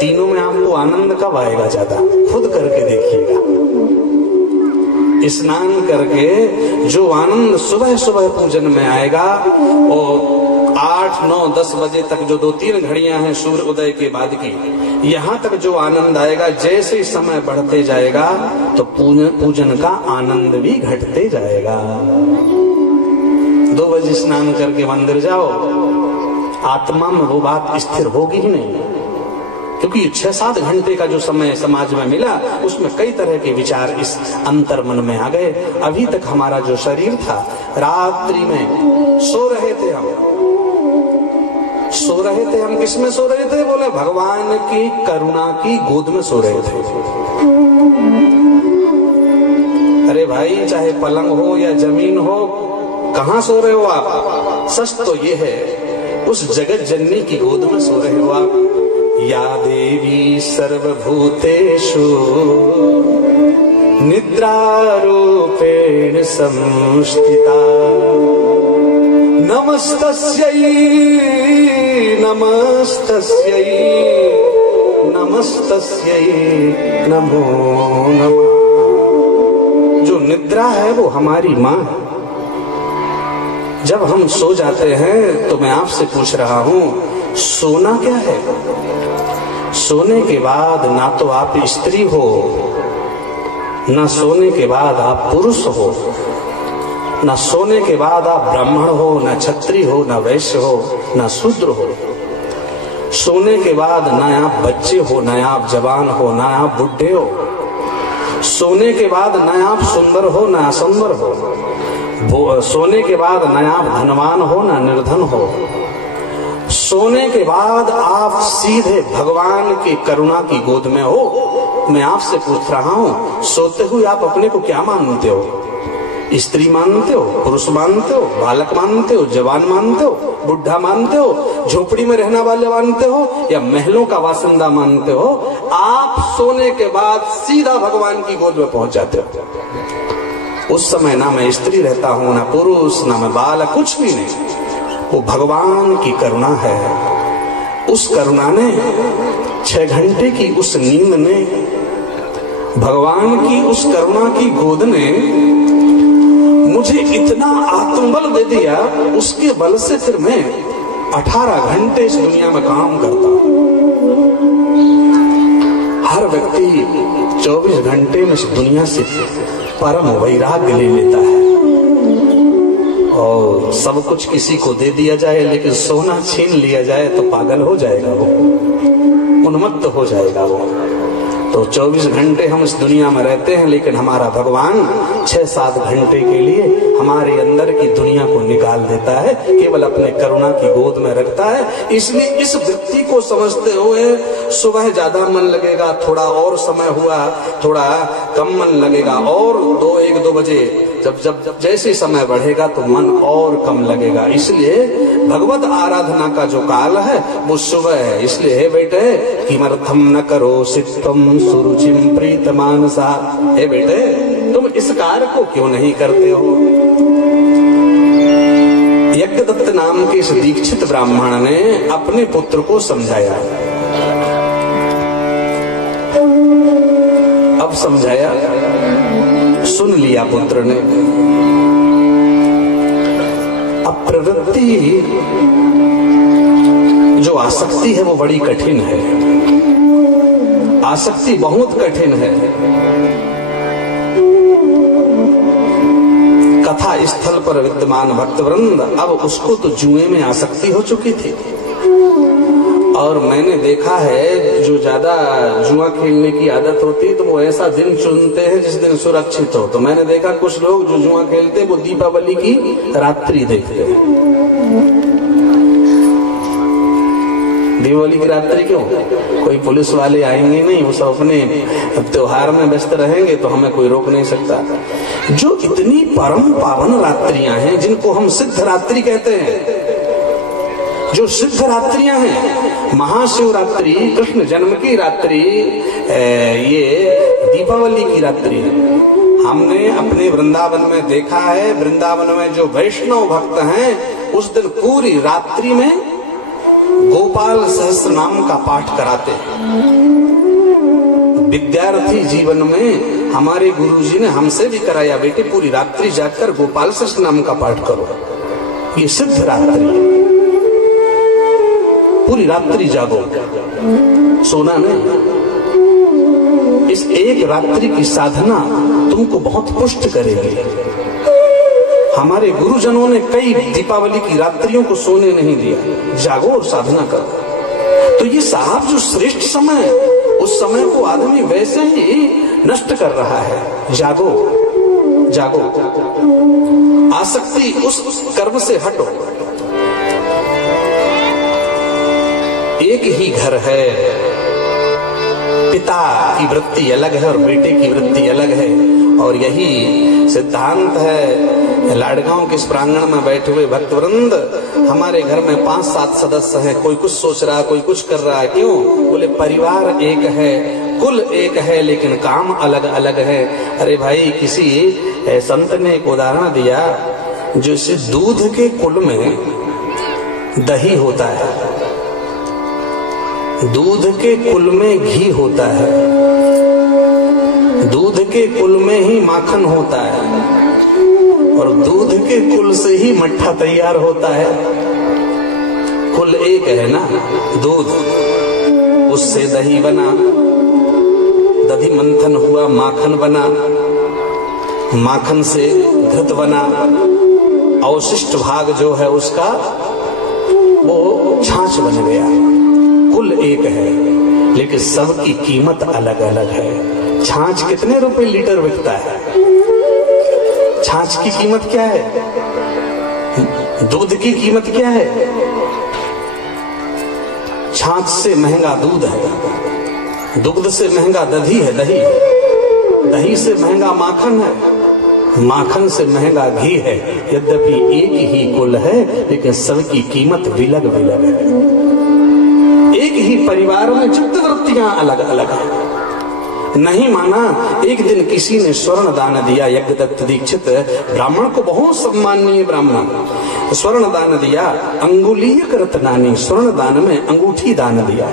तीनों में आपको आनंद कब आएगा ज्यादा? खुद करके देखिएगा। स्नान करके जो आनंद सुबह सुबह पूजन में आएगा, और 8, 9, 10 बजे तक जो 2-3 घड़ियां हैं सूर्य उदय के बाद की, यहाँ तक जो आनंद आएगा, जैसे समय बढ़ते जाएगा तो पूजन का आनंद भी घटते जाएगा। 2 बजे स्नान करके मंदिर जाओ, आत्मा में वो बात स्थिर होगी ही नहीं, क्योंकि 6-7 घंटे का जो समय समाज में मिला, उसमें कई तरह के विचार इस अंतर मन में आ गए। अभी तक हमारा जो शरीर था, रात्रि में सो रहे थे हम किसमें सो रहे थे? बोले भगवान की करुणा की गोद में सो रहे थे। अरे भाई, चाहे पलंग हो या जमीन हो, कहाँ सो रहे हो आप? सच तो ये है, उस जगत जननी की गोद में सो रहे हो आप। या देवी सर्वभूतेषु निद्रारूपेण संस्थिता, नमस्तस्यै नमस्तस्यै नमस्तस्यै नमो नमः। जो निद्रा है वो हमारी माँ है। जब हम सो जाते हैं तो मैं आपसे पूछ रहा हूं, सोना क्या है? सोने के बाद ना तो आप स्त्री हो, ना सोने के बाद आप पुरुष हो, ना सोने के बाद आप ब्राह्मण हो, ना क्षत्रिय हो, ना वैश्य हो, ना शूद्र हो। सोने के बाद ना आप बच्चे हो, ना आप जवान हो, ना आप बुढ़े हो। सोने के बाद ना आप सुंदर हो, ना असुंदर हो। सोने के बाद ना आप धनवान हो, ना निर्धन हो। सोने के बाद आप सीधे भगवान की करुणा की गोद में हो। मैं आपसे पूछ रहा हूं, सोते हुए आप अपने को क्या मानते हो? स्त्री मानते हो, पुरुष मानते हो, बालक मानते हो, जवान मानते हो, बुढ़ा मानते हो, झोपड़ी में रहने वाले मानते हो, या महलों का वासिंदा मानते हो? आप सोने के बाद सीधा भगवान की गोद में पहुंच जाते हो। उस समय ना मैं स्त्री रहता हूं, ना पुरुष, ना मैं बालक, कुछ भी नहीं। वो भगवान की करुणा है। उस करुणा ने 6 घंटे की उस नींद ने, भगवान की उस करुणा की गोद ने मुझे इतना आत्मबल दे दिया, उसके बल से फिर मैं 18 घंटे इस दुनिया में काम करता हूं। हर व्यक्ति 24 घंटे में इस दुनिया से परम वैराग्य ले लेता है, और सब कुछ किसी को दे दिया जाए, लेकिन सोना छीन लिया जाए तो पागल हो जाएगा वो, उन्मत्त हो जाएगा वो। तो 24 घंटे हम इस दुनिया में रहते हैं, लेकिन हमारा भगवान 6-7 घंटे के लिए हमारे अंदर की दुनिया को निकाल देता है, केवल अपने करुणा की गोद में रखता है। इसलिए इस वृत्ति को समझते हुए सुबह ज्यादा मन लगेगा, थोड़ा और समय हुआ थोड़ा कम मन लगेगा, और 1-2 बजे जब जैसे समय बढ़ेगा तो मन और कम लगेगा। इसलिए भगवत आराधना का जो काल है वो सुबह है। इसलिए हे बेटे, किमर्थम न करो सित्वम सुरुचिम प्रीत मानसा, हे बेटे तुम इस कार्य को क्यों नहीं करते हो? यज्ञदत्त नाम के इस दीक्षित ब्राह्मण ने अपने पुत्र को समझाया। अब समझाया, सुन लिया पुत्र ने। अब प्रवृत्ति जो आसक्ति है वो बड़ी कठिन है, आसक्ति बहुत कठिन है। कथा स्थल पर विद्यमान भक्तवृंद अब उसको तो जुए में आसक्ति हो चुकी थी, और मैंने देखा है जो ज्यादा जुआ खेलने की आदत होती है तो वो ऐसा दिन चुनते हैं जिस दिन सुरक्षित हो। तो मैंने देखा कुछ लोग जो जुआ खेलते वो दीपावली की रात्रि देखते हैं। दीपावली की रात्रि क्यों? कोई पुलिस वाले आएंगे नहीं, वो सब अपने त्योहार में व्यस्त रहेंगे, तो हमें कोई रोक नहीं सकता। जो इतनी परम पावन रात्रियां हैं, जिनको हम सिद्ध रात्रि कहते हैं, जो सिद्ध रात्रियां हैं, महाशिवरात्रि, कृष्ण जन्म की रात्रि, ये दीपावली की रात्रि है। हमने अपने वृंदावन में देखा है, वृंदावन में जो वैष्णव भक्त हैं उस दिन पूरी रात्रि में गोपाल सहस्त्र नाम का पाठ कराते हैं। विद्यार्थी जीवन में हमारे गुरुजी ने हमसे भी कराया, बेटे पूरी रात्रि जाकर गोपाल सहस्त्र नाम का पाठ करो। ये सिद्ध रात्रि है, पूरी रात्रि जागो, सोना नहीं। इस एक रात्रि की साधना तुमको बहुत पुष्ट करेगी। हमारे गुरुजनों ने कई दीपावली की रात्रियों को सोने नहीं दिया, जागो और साधना करो। तो ये साहब जो श्रेष्ठ समय, उस समय को आदमी वैसे ही नष्ट कर रहा है। जागो जागो, आसक्ति उस कर्म से हटो। एक ही घर है, पिता की वृत्ति अलग है और बेटे की वृत्ति अलग है, और यही सिद्धांत है। लाडगांव के इस प्रांगण में बैठे हुए भक्तवृंद, हमारे घर में 5-7 सदस्य हैं, कोई कुछ सोच रहा है, कोई कुछ कर रहा है। क्यों? बोले परिवार एक है, कुल एक है, लेकिन काम अलग अलग है। अरे भाई, किसी संत ने एक उदाहरण दिया, जैसे दूध के कुल में दही होता है, दूध के कुल में घी होता है, दूध के कुल में ही माखन होता है, और दूध के कुल से ही मट्ठा तैयार होता है। कुल एक है ना, दूध, उससे दही बना, दधी मंथन हुआ, माखन बना, माखन से घृत बना, अवशिष्ट भाग जो है उसका वो छाछ बन गया। कुल एक है, लेकिन सबकी कीमत अलग अलग है। छाछ कितने रुपए लीटर बिकता है? छाछ की कीमत क्या है? दूध की कीमत क्या है? छाछ से महंगा दूध है, दुग्ध से महंगा दही है, दही, दही से महंगा माखन है, माखन से महंगा घी है। यद्यपि एक ही कुल है, लेकिन सबकी कीमत विलग विलग है। एक ही परिवार में चित्त वृत्तियां अलग अलग है। नहीं माना, एक दिन किसी ने स्वर्ण दान दिया, यज्ञदत्त दीक्षित ब्राह्मण को, बहुत सम्माननीय ब्राह्मण, स्वर्ण दान दिया। अंगुलीयक रत्नानी, स्वर्ण दान में अंगूठी दान दिया।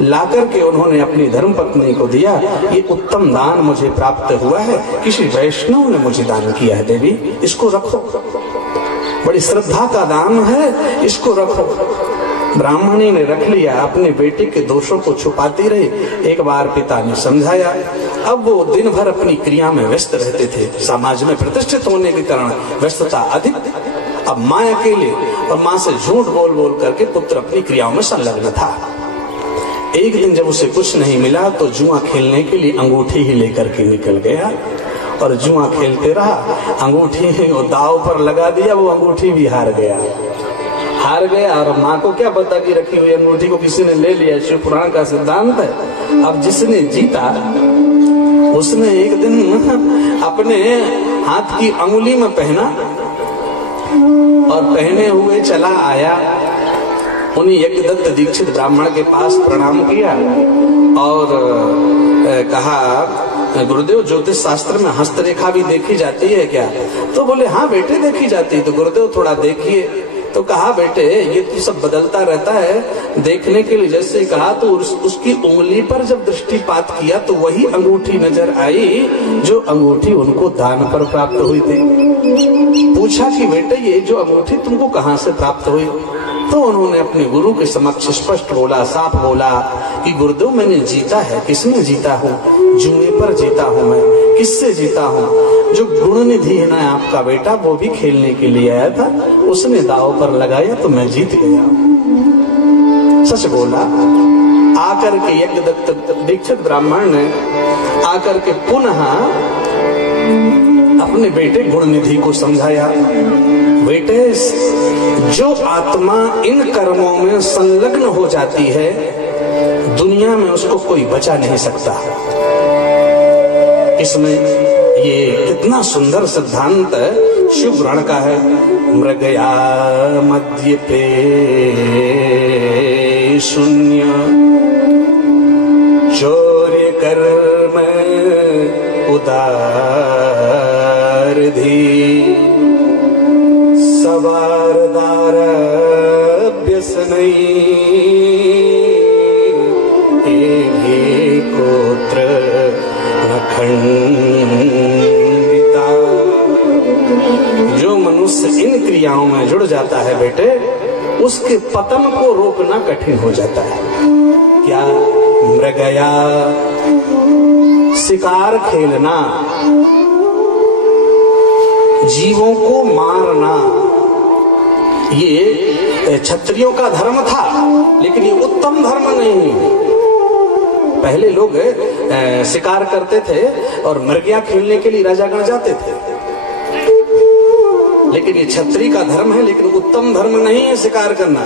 लाकर के उन्होंने अपनी धर्मपत्नी को दिया। ये उत्तम दान मुझे प्राप्त हुआ है, किसी वैष्णव ने मुझे दान किया है, देवी इसको रखो, बड़ी श्रद्धा का दान है, इसको रखो। ब्राह्मणी ने रख लिया, अपने बेटे के दोषों को छुपाती रही। एक बार पिता ने समझाया। अब वो दिन भर अपनी क्रिया में व्यस्त रहते थे, समाज में प्रतिष्ठित होने के कारण व्यस्तता अधिक। अब माँ अकेले, और माँ से झूठ बोल बोल करके पुत्र अपनी क्रियाओं में संलग्न था। एक दिन जब उसे कुछ नहीं मिला तो जुआ खेलने के लिए अंगूठी ही लेकर के निकल गया, और जुआ खेलते रहा। अंगूठी वो दाव पर लगा दिया, वो अंगूठी भी हार गया। और माँ को क्या पता कि रखी हुई अंगूठी को किसी ने ले लिया। शिव पुराण का सिद्धांत है। अब जिसने जीता उसने एक दिन अपने हाथ की अंगुली में पहना, और पहने हुए चला आया। उन्हीं यज्ञदत्त दीक्षित ब्राह्मण के पास प्रणाम किया और कहा, गुरुदेव ज्योतिष शास्त्र में हस्तरेखा भी देखी जाती है क्या? तो बोले हाँ बेटे देखी जाती है। तो गुरुदेव थोड़ा देखिए। तो कहा बेटे ये तो सब बदलता रहता है, देखने के लिए जैसे कहा तो उसकी उंगली पर जब दृष्टिपात किया तो वही अंगूठी नजर आई जो अंगूठी उनको दान पर प्राप्त हुई थी। पूछा कि बेटे ये जो अंगूठी तुमको कहाँ से प्राप्त हुई? तो उन्होंने अपने गुरु के समक्ष स्पष्ट बोला, साफ बोला कि गुरुदेव मैंने जीता है। किसमें जीता हूँ? जुए पर जीता हूँ मैं। किससे जीता हूँ? जो गुण निधि है ना आपका बेटा, वो भी खेलने के लिए आया था, उसने दाव पर लगाया तो मैं जीत गया। सच बोला। आकर के यज्ञदत्त दीक्षित ब्राह्मण ने आकर के पुनः अपने बेटे गुण निधि को समझाया। बेटे, जो आत्मा इन कर्मों में संलग्न हो जाती है, दुनिया में उसको कोई बचा नहीं सकता। इसमें ये कितना सुंदर सिद्धांत शिव पुराण का है। मृगया मध्य पे शून्य चौर्य कर्म उदार धी सवारदार व्यसनई कोत्र नखंडिता। जो मनुष्य इन क्रियाओं में जुड़ जाता है बेटे, उसके पतन को रोकना कठिन हो जाता है। क्या? मृगया, शिकार खेलना, जीवों को मारना, ये क्षत्रियों का धर्म था, लेकिन ये उत्तम धर्म नहीं। पहले लोग शिकार करते थे और मृगया खेलने के लिए राजागण जाते थे, लेकिन ये क्षत्रिय का धर्म है, लेकिन उत्तम धर्म नहीं है शिकार करना।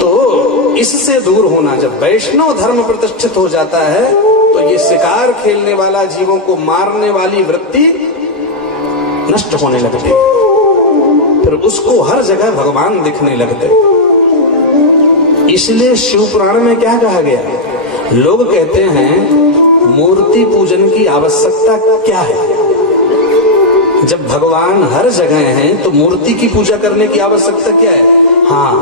तो इससे दूर होना, जब वैष्णव धर्म प्रतिष्ठित हो जाता है तो ये शिकार खेलने वाला, जीवों को मारने वाली वृत्ति नष्ट होने लगती, फिर उसको हर जगह भगवान दिखने लगते। इसलिए शिव पुराण में क्या कहा गया? लोग कहते हैं मूर्ति पूजन की आवश्यकता क्या है? जब भगवान हर जगह हैं तो मूर्ति की पूजा करने की आवश्यकता क्या है? हाँ,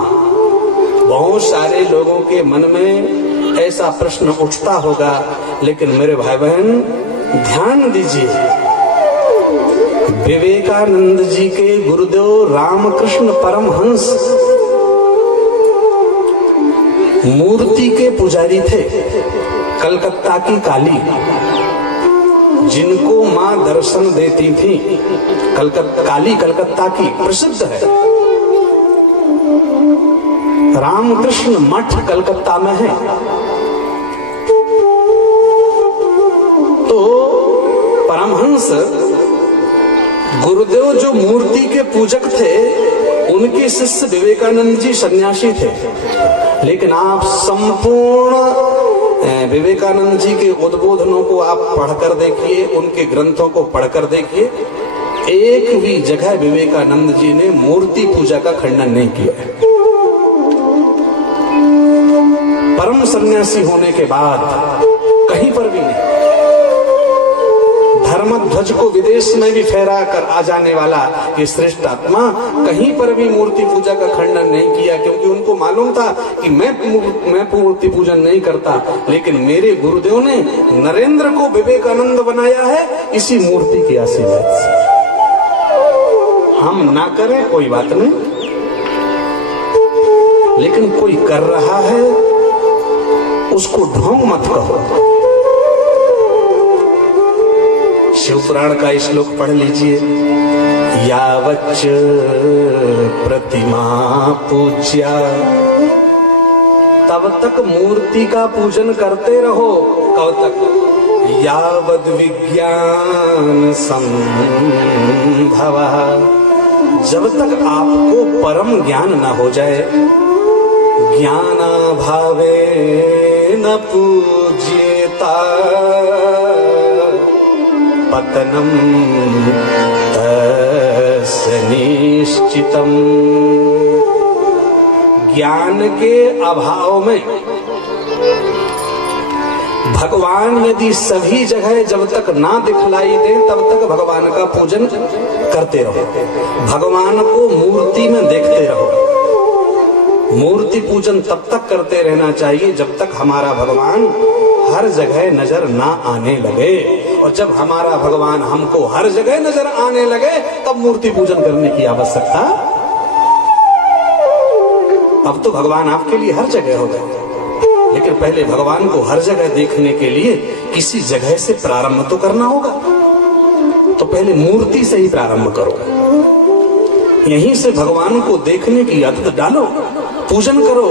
बहुत सारे लोगों के मन में ऐसा प्रश्न उठता होगा, लेकिन मेरे भाई बहन ध्यान दीजिए, विवेकानंद जी के गुरुदेव रामकृष्ण परमहंस मूर्ति के पुजारी थे। कलकत्ता की काली, जिनको मां दर्शन देती थी, काली कलकत्ता की प्रसिद्ध है। रामकृष्ण मठ कलकत्ता में है। तो परमहंस गुरुदेव जो मूर्ति के पूजक थे, उनके शिष्य विवेकानंद जी सन्यासी थे। लेकिन आप संपूर्ण विवेकानंद जी के उद्बोधनों को आप पढ़कर देखिए, उनके ग्रंथों को पढ़कर देखिए, एक भी जगह विवेकानंद जी ने मूर्ति पूजा का खंडन नहीं किया है। परम सन्यासी होने के बाद कहीं पर भी नहीं। धर्मध्वज को विदेश में भी फहरा कर आ जाने वाला ये श्रेष्ठ आत्मा कहीं पर भी मूर्ति पूजा का खंडन नहीं किया, क्योंकि उनको मालूम था कि मैं मूर्ति पूजन नहीं करता, लेकिन मेरे गुरुदेव ने नरेंद्र को विवेकानंद बनाया है इसी मूर्ति के आशीर्वाद से। हम ना करें कोई बात नहीं, लेकिन कोई कर रहा है उसको ढोंग मत कहो। शिव पुराण का श्लोक पढ़ लीजिए। यावच्च प्रतिमा पूज्या, तब तक मूर्ति का पूजन करते रहो। कब तक? यावद विज्ञान संभवः, जब तक आपको परम ज्ञान न हो जाए। ज्ञानाभावे न पूज्येता पतनम तस्य निश्चितम। ज्ञान के अभाव में भगवान यदि सभी जगह जब तक ना दिखलाई दे, तब तक भगवान का पूजन करते रहो। भगवान को मूर्ति में देखते रहो। मूर्ति पूजन तब तक करते रहना चाहिए जब तक हमारा भगवान हर जगह नजर ना आने लगे। और जब हमारा भगवान हमको हर जगह नजर आने लगे, तब मूर्ति पूजन करने की आवश्यकता। अब तो भगवान आपके लिए हर जगह हो गए, लेकिन पहले भगवान को हर जगह देखने के लिए किसी जगह से प्रारंभ तो करना होगा। तो पहले मूर्ति से ही प्रारंभ करो, यहीं से भगवान को देखने की आदत डालो, पूजन करो।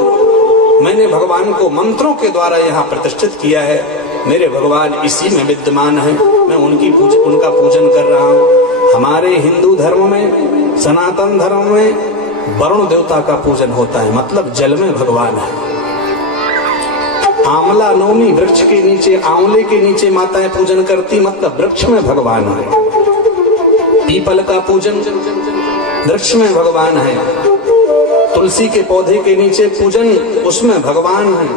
मैंने भगवान को मंत्रों के द्वारा यहाँ प्रतिष्ठित किया है, मेरे भगवान इसी में विद्यमान है, मैं उनका पूजन कर रहा हूँ। हमारे हिंदू धर्म में, सनातन धर्म में वरुण देवता का पूजन होता है, मतलब जल में भगवान है। आंवला नौमी वृक्ष के नीचे, आंवले के नीचे माताएं पूजन करती, मतलब वृक्ष में भगवान है। पीपल का पूजन वृक्ष में भगवान है। तुलसी के पौधे के नीचे पूजन, उसमें भगवान है।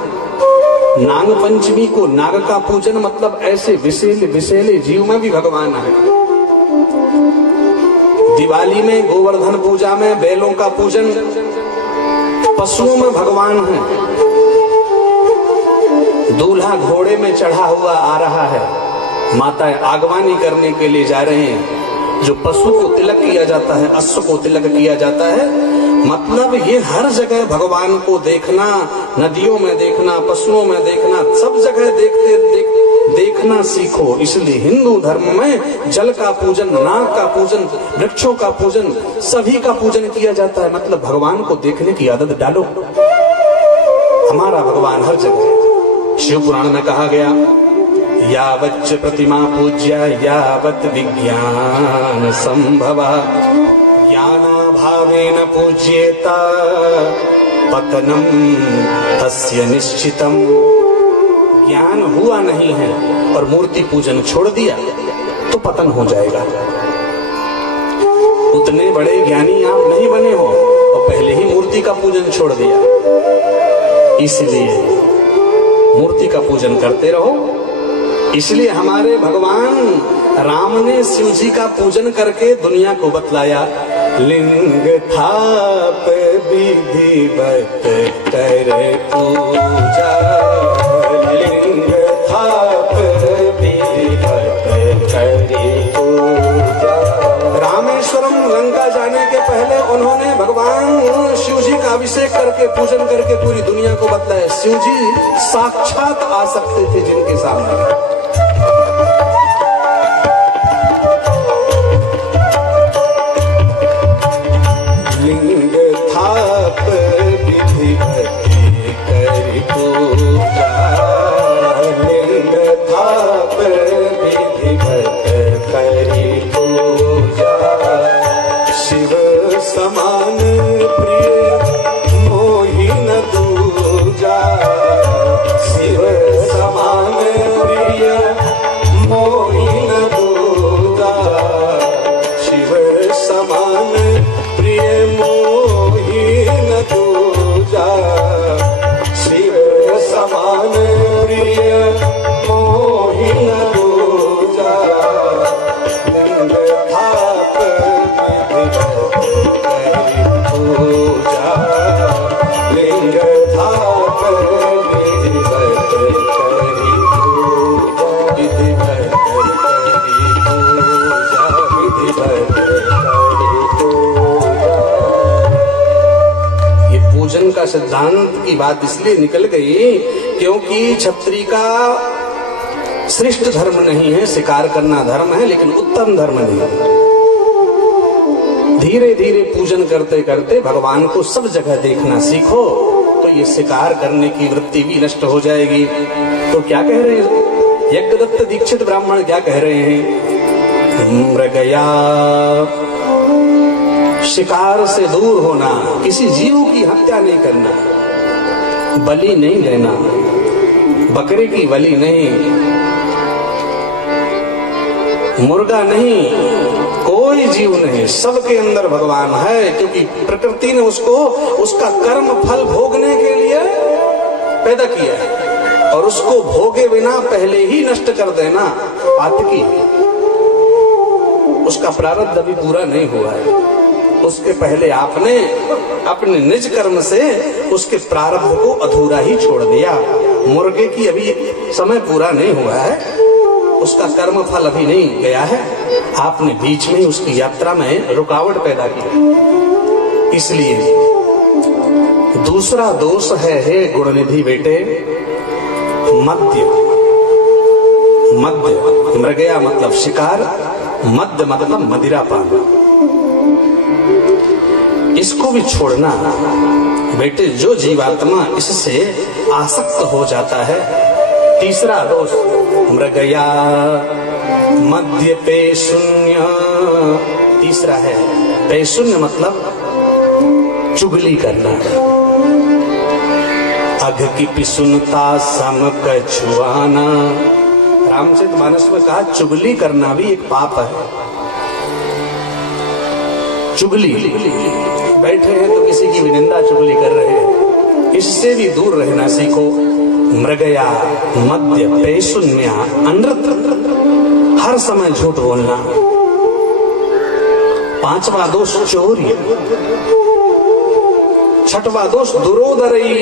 नाग पंचमी को नाग का पूजन, मतलब ऐसे विशेले विशेले जीव में भी भगवान है। दिवाली में, गोवर्धन पूजा में बैलों का पूजन, पशुओं में भगवान है। दूल्हा घोड़े में चढ़ा हुआ आ रहा है, माताएं आगवानी करने के लिए जा रहे हैं। जो पशु को तिलक किया जाता है, अश्व को तिलक किया जाता है, मतलब ये हर जगह भगवान को देखना, नदियों में देखना, पशुओं में देखना, सब जगह देखना सीखो। इसलिए हिंदू धर्म में जल का पूजन, नाग का पूजन, वृक्षों का पूजन, सभी का पूजन किया जाता है। मतलब भगवान को देखने की आदत डालो। हमारा भगवान हर जगह है। शिव पुराण में कहा गया, यावच्च प्रतिमा पूज्या यावत् विज्ञान संभवा, ज्ञानाभावेन पूज्येत पतनम तस्य निश्चितम। ज्ञान हुआ नहीं है और मूर्ति पूजन छोड़ दिया तो पतन हो जाएगा। उतने बड़े ज्ञानी आप नहीं बने हो और पहले ही मूर्ति का पूजन छोड़ दिया। इसलिए मूर्ति का पूजन करते रहो। इसलिए हमारे भगवान राम ने शिव जी का पूजन करके दुनिया को बतलाया, लिंग थाप विधिवत कर पूजा, लिंग थाप विधिवत कर पूजा। रामेश्वरम लंका जाने के पहले उन्होंने भगवान शिव जी का अभिषेक करके, पूजन करके पूरी दुनिया को बतलाया। शिव जी साक्षात आ सकते थे जिनके सामने। लिंग थाप विधिवत कर पूजा, लिंग थाप विधिवत कर पूजा। शिव समान प्रिय मोहि न दूजा, शिव समान प्रिय मोहि न दूजा, शिव समान प्रिय मोहि न दूजा, शिव समान प्रिय मोहि न दूजा। लिंग थाप विधिवत कर पूजा, लिंग थाप विधिवत कर पूजा, विधिवत कर पूजा, विधिवत कर पूजा। ये पूजन का सिद्धांत की बात इसलिए निकल गई क्योंकि क्षत्रिय का श्रेष्ठ धर्म नहीं है, शिकार करना धर्म है, लेकिन उत्तम धर्म नहीं है। धीरे धीरे पूजन करते करते भगवान को सब जगह देखना सीखो तो ये शिकार करने की वृत्ति भी नष्ट हो जाएगी। तो क्या कह रहे हैं यज्ञदत्त दीक्षित ब्राह्मण, क्या कह रहे हैं? मृगया, शिकार से दूर होना, किसी जीव की हत्या नहीं करना, बलि नहीं देना, बकरे की बलि नहीं, मुर्गा नहीं, कोई जीव नहीं, सबके अंदर भगवान है। क्योंकि प्रकृति ने उसको उसका कर्म फल भोगने के लिए पैदा किया है और उसको भोगे बिना पहले ही नष्ट कर देना पातकी। उसका प्रारब्ध अभी पूरा नहीं हुआ है, उसके पहले आपने अपने निज कर्म से उसके प्रारब्ध को अधूरा ही छोड़ दिया। मुर्गे की अभी समय पूरा नहीं हुआ है, उसका कर्म फल अभी नहीं गया है, आपने बीच में उसकी यात्रा में रुकावट पैदा की। इसलिए दूसरा दोष है, हे गुणनिधि बेटे, मद्य। मद्य, मृगया मतलब शिकार, मद्य मतलब मदिरा पान, इसको भी छोड़ना बेटे। जो जीवात्मा इससे आसक्त हो जाता है, तीसरा दोष मृगया मध्य पे शून्य। तीसरा है पे शून्य मतलब चुगली करना। अघ की पिसुनता सम कछुआना। रामचरितमानस में कहा चुगली करना भी एक पाप है। चुगली, बैठे हैं तो किसी की भी निंदा चुगली कर रहे हैं, इससे भी दूर रहना सीखो। मृगया मद्य पे शून्य, अनृत, हर समय झूठ बोलना। पांचवा दोष चोरी। छठवा दोष दुरोदरई,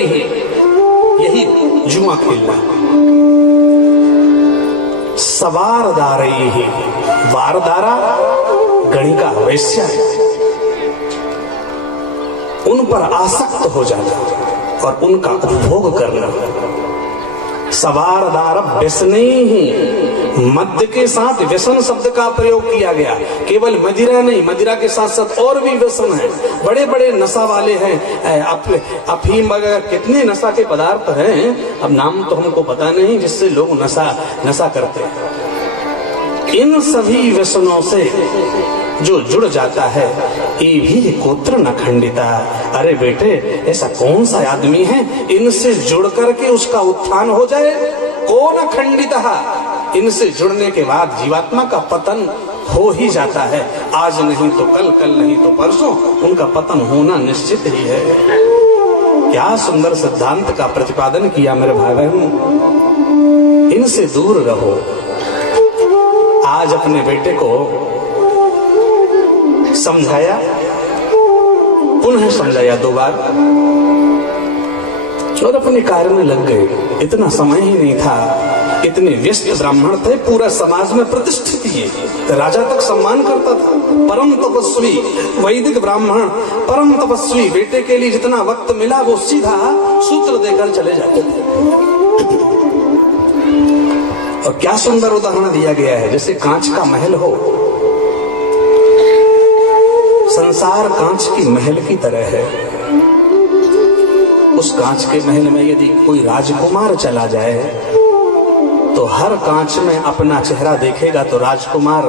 यही जुआ खेलना। सवारदारई, वारदारा गणिका वैश्य है, उन पर आसक्त हो जाना और उनका उपभोग करना। सवारदार व्यसनी ही, मद्य के साथ व्यसन शब्द का प्रयोग किया गया। केवल मदिरा नहीं, मदिरा के साथ साथ और भी व्यसन है। बड़े बड़े नशा वाले हैं, अफीम वगैरह कितने नशा के पदार्थ हैं, अब नाम तो हमको पता नहीं, जिससे लोग नशा करते हैं। इन सभी व्यसनों से जो जुड़ जाता है, ये भी कोत्र न खंडिता। अरे बेटे, ऐसा कौन सा आदमी है इनसे जुड़ करके उसका उत्थान हो जाए? कौन खंडिता, इनसे जुड़ने के बाद जीवात्मा का पतन हो ही जाता है। आज नहीं तो कल, कल नहीं तो परसों उनका पतन होना निश्चित ही है। क्या सुंदर सिद्धांत का प्रतिपादन किया मेरे भाई बहन। इनसे दूर रहो। आज अपने बेटे को समझाया, पुनः समझाया 2 बार, और अपने कार्य में लग गए। इतना समय ही नहीं था, इतने व्यस्त ब्राह्मण थे, पूरा समाज में प्रतिष्ठित ये, राजा तक सम्मान करता था। परम तपस्वी वैदिक ब्राह्मण, परम तपस्वी, बेटे के लिए जितना वक्त मिला वो सीधा सूत्र देकर चले जाते थे। और क्या सुंदर उदाहरण दिया गया है, जैसे कांच का महल हो। संसार कांच की महल की तरह है। उस कांच के महल में यदि कोई राजकुमार चला जाए तो हर कांच में अपना चेहरा देखेगा तो राजकुमार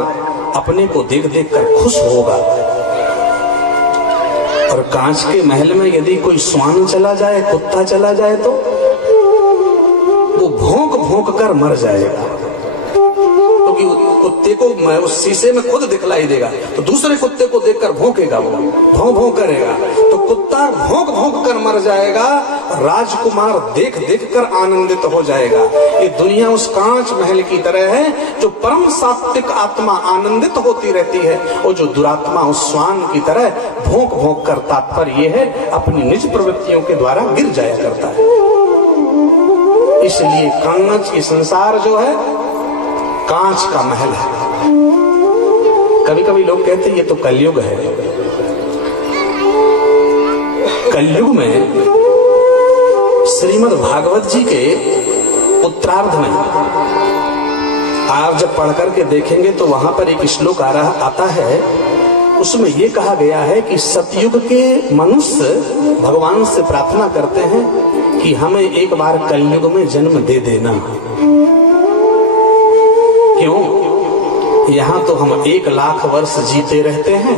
अपने को देख देख कर खुश होगा। और कांच के महल में यदि कोई श्वान चला जाए, कुत्ता चला जाए तो वो भौंक भौंक कर मर जाएगा, क्योंकि कुत्ते को उस शीशे में खुद दिखलाई देगा तो दूसरे कुत्ते को देखकर भौंकेगा, वो भौं भौं करेगा, तो कुत्ता भौंक भौंक कर मर जाएगा, राजकुमार देख देख कर आनंदित हो जाएगा। ये दुनिया उस कांच महल की तरह है जो परम सात्विक आत्मा आनंदित होती रहती है, और जो दुरात्मा उस श्वान की तरह भौंक भौंक कर, तात्पर्य ये है अपनी निज प्रवृत्तियों के द्वारा गिर जाया करता है। इसलिए कांच की संसार जो है कांच का महल है। कभी कभी लोग कहते हैं ये तो कलयुग है। कलयुग में श्रीमद् भागवत जी के उत्तरार्ध में आप जब पढ़ करके देखेंगे तो वहां पर एक श्लोक आता है, उसमें ये कहा गया है कि सतयुग के मनुष्य भगवान से प्रार्थना करते हैं कि हमें एक बार कलयुग में जन्म दे देना। क्यों? यहाँ तो हम 1 लाख वर्ष जीते रहते हैं,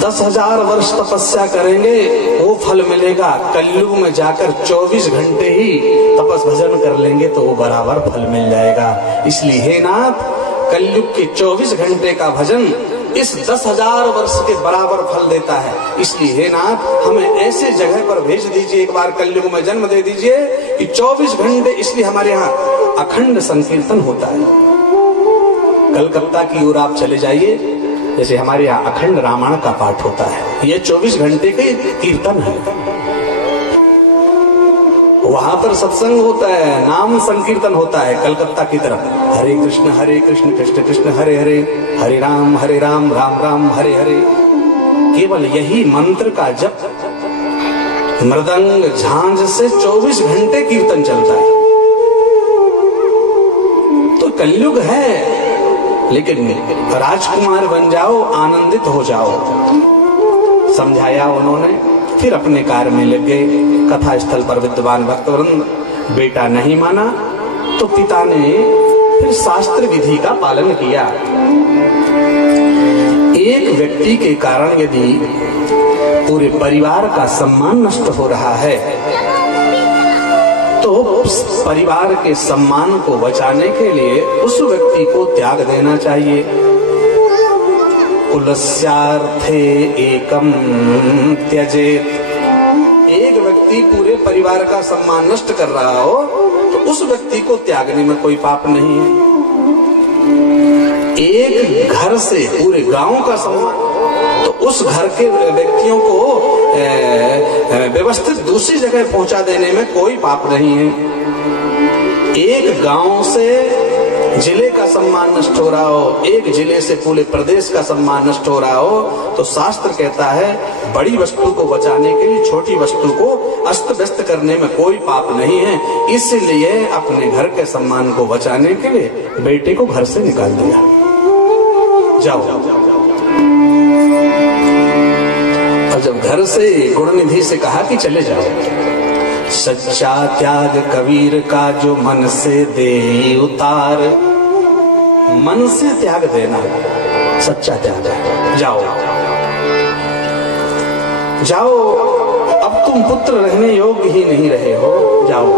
10,000 वर्ष तपस्या करेंगे वो फल मिलेगा, कलयुग में जाकर 24 घंटे ही तपस भजन कर लेंगे तो वो बराबर फल मिल जाएगा। इसलिए हे नाथ, कलयुग के 24 घंटे का भजन इस 10,000 वर्ष के बराबर फल देता है। इसलिए हे नाथ, हमें ऐसे जगह पर भेज दीजिए, एक बार कलयुग में जन्म दे दीजिए कि 24 घंटे, इसलिए हमारे यहाँ अखंड संकीर्तन होता है। कलकत्ता की ओर आप चले जाइए, जैसे हमारे यहाँ अखंड रामायण का पाठ होता है, ये 24 घंटे के कीर्तन है। वहां पर सत्संग होता है, नाम संकीर्तन होता है। कलकत्ता की तरफ हरे कृष्ण कृष्ण कृष्ण हरे हरे, हरे राम राम राम हरे हरे। केवल यही मंत्र का जप, मृदंग झांझ से 24 घंटे कीर्तन चलता है। तो कलयुग है, लेकिन राजकुमार बन जाओ, आनंदित हो जाओ। समझाया उन्होंने, फिर अपने कार्य में लग गए। कथा स्थल पर विद्वान भक्तवृंद बेटा नहीं माना तो पिता ने फिर शास्त्र विधि का पालन किया। एक व्यक्ति के कारण यदि पूरे परिवार का सम्मान नष्ट हो रहा है तो परिवार के सम्मान को बचाने के लिए उस व्यक्ति को त्याग देना चाहिए। कुलस्यार्थे एकम त्यजेत। एक व्यक्ति पूरे परिवार का सम्मान नष्ट कर रहा हो तो उस व्यक्ति को त्यागने में कोई पाप नहीं है। एक घर से पूरे गांव का सम्मान तो उस घर के व्यक्तियों को व्यवस्थित दूसरी जगह पहुंचा देने में कोई पाप नहीं है। एक गांव से जिले का सम्मान नष्ट हो रहा हो, एक जिले से पूरे प्रदेश का सम्मान नष्ट हो रहा हो तो शास्त्र कहता है बड़ी वस्तु को बचाने के लिए छोटी वस्तु को अस्त व्यस्त करने में कोई पाप नहीं है। इसलिए अपने घर के सम्मान को बचाने के लिए बेटे को घर से निकाल दिया। जाओ। और जब घर से गुणनिधि से कहा कि चले जाओ, सच्चा त्याग कबीर का जो मन से दे उतार। मन से त्याग देना सच्चा त्याग है। जाओ जाओ, अब तुम पुत्र रहने योग्य ही नहीं रहे हो, जाओ।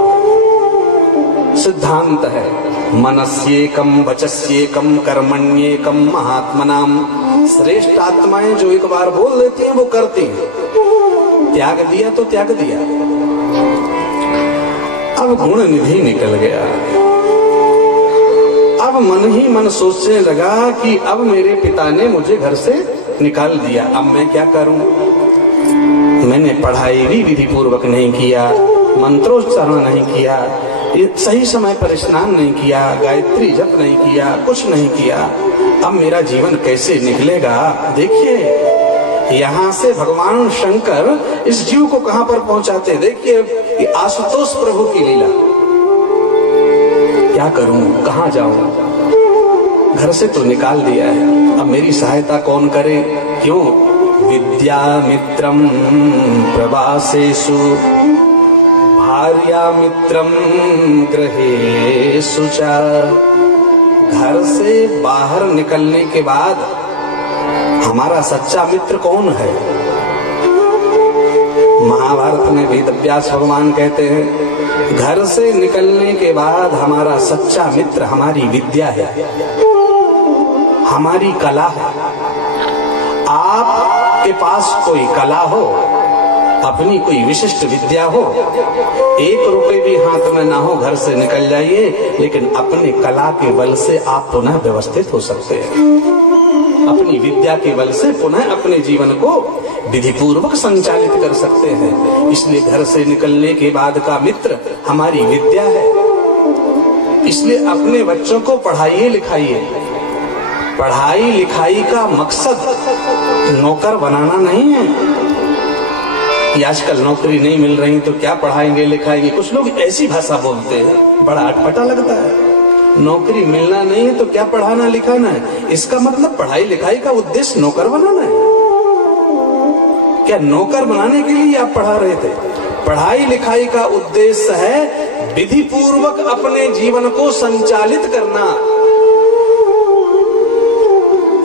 सिद्धांत है मनस्येकम वचस्येकम कर्मण्येकम महात्मनाम। श्रेष्ठ आत्माएं जो एक बार बोल देती हैं वो करती हैं। त्याग दिया तो त्याग दिया। अब गुण निधि निकल गया। अब मन ही मन सोचने लगा कि अब मेरे पिता ने मुझे घर से निकाल दिया, अब मैं क्या करूं। मैंने पढ़ाई भी विधि पूर्वक नहीं किया, मंत्रोच्चारण नहीं किया, सही समय पर स्नान नहीं किया, गायत्री जप नहीं किया, कुछ नहीं किया। अब मेरा जीवन कैसे निकलेगा। देखिए यहाँ से भगवान शंकर इस जीव को कहां पर पहुंचाते। देखिए ये आशुतोष प्रभु की लीला। क्या करूं, कहां जाऊं। घर से तो निकाल दिया है, अब मेरी सहायता कौन करे। क्यों। विद्या मित्रम प्रवासेषु भार्या मित्रम गृहेषु च। घर से बाहर निकलने के बाद हमारा सच्चा मित्र कौन है। महाभारत में वेदव्यास भगवान कहते हैं घर से निकलने के बाद हमारा सच्चा मित्र हमारी विद्या है, हमारी कला है। आपके पास कोई कला हो, अपनी कोई विशिष्ट विद्या हो, 1 रुपए भी हाथ में ना हो, घर से निकल जाइए, लेकिन अपनी कला के बल से आप पुनः व्यवस्थित हो सकते हैं। अपनी विद्या के बल से पुनः अपने जीवन को विधि पूर्वक संचालित कर सकते हैं। इसलिए घर से निकलने के बाद का मित्र हमारी विद्या है। इसलिए अपने बच्चों को पढ़ाइए लिखाइए। पढ़ाई लिखाई का मकसद नौकर बनाना नहीं है कि आजकल नौकरी नहीं मिल रही तो क्या पढ़ाएंगे लिखाएंगे। कुछ लोग ऐसी भाषा बोलते हैं, बड़ा अटपटा लगता है। नौकरी मिलना नहीं है तो क्या पढ़ाना लिखाना है। इसका मतलब पढ़ाई लिखाई का उद्देश्य नौकर बनाना है। क्या नौकर बनाने के लिए आप पढ़ा रहे थे। पढ़ाई लिखाई का उद्देश्य है विधि पूर्वक अपने जीवन को संचालित करना।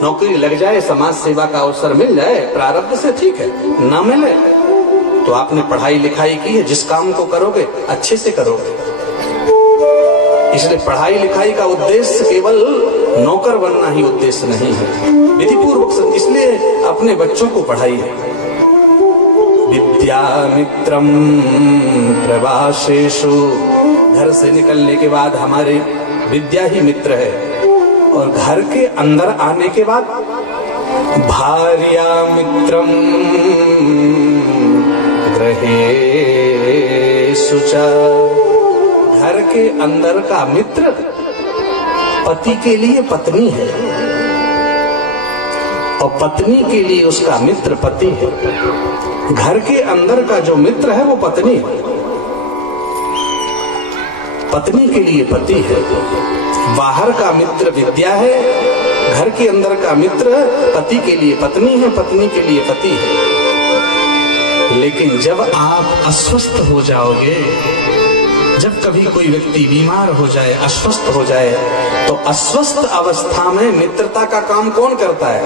नौकरी लग जाए, समाज सेवा का अवसर मिल जाए प्रारब्ध से, ठीक है। ना मिले तो आपने पढ़ाई लिखाई की है, जिस काम को करोगे अच्छे से करोगे। इसलिए पढ़ाई लिखाई का उद्देश्य केवल नौकर बनना ही उद्देश्य नहीं है, विधि पूर्वक। इसलिए अपने बच्चों को पढ़ाइए। विद्या मित्रम प्रवासेषु। घर से निकलने के बाद हमारे विद्या ही मित्र है। और घर के अंदर आने के बाद भार्या मित्रम गृहेषु च। घर के अंदर का मित्र पति के लिए पत्नी है और पत्नी के लिए उसका मित्र पति है। घर के अंदर का जो मित्र है वो पत्नी है, पत्नी के लिए पति है। बाहर का मित्र विद्या है, घर के अंदर का मित्र पति के लिए पत्नी है, पत्नी के लिए पति है। लेकिन जब आप अस्वस्थ हो जाओगे जब कभी कोई व्यक्ति बीमार हो जाए, अस्वस्थ हो जाए, तो अस्वस्थ अवस्था में मित्रता का काम कौन करता है?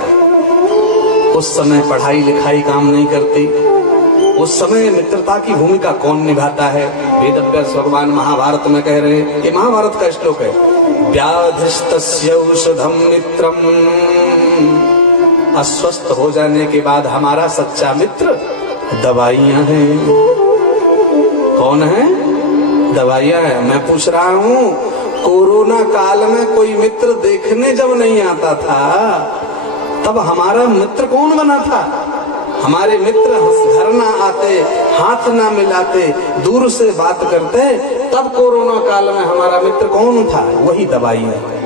उस समय पढ़ाई लिखाई काम नहीं करती, उस समय मित्रता की भूमिका कौन निभाता है? वेदव्यास भगवान महाभारत में कह रहे हैं, ये महाभारत का श्लोक है, व्याधिस्तस्य औषधम मित्रम। अस्वस्थ हो जाने के बाद हमारा सच्चा मित्र दवाइयां हैं। कौन है? दवाइयां हैं। मैं पूछ रहा हूं, कोरोना काल में कोई मित्र देखने जब नहीं आता था, तब हमारा मित्र कौन बना था? हमारे मित्र घर ना आते, हाथ ना मिलाते, दूर से बात करते, तब कोरोना काल में हमारा मित्र कौन था? वही दवाई है।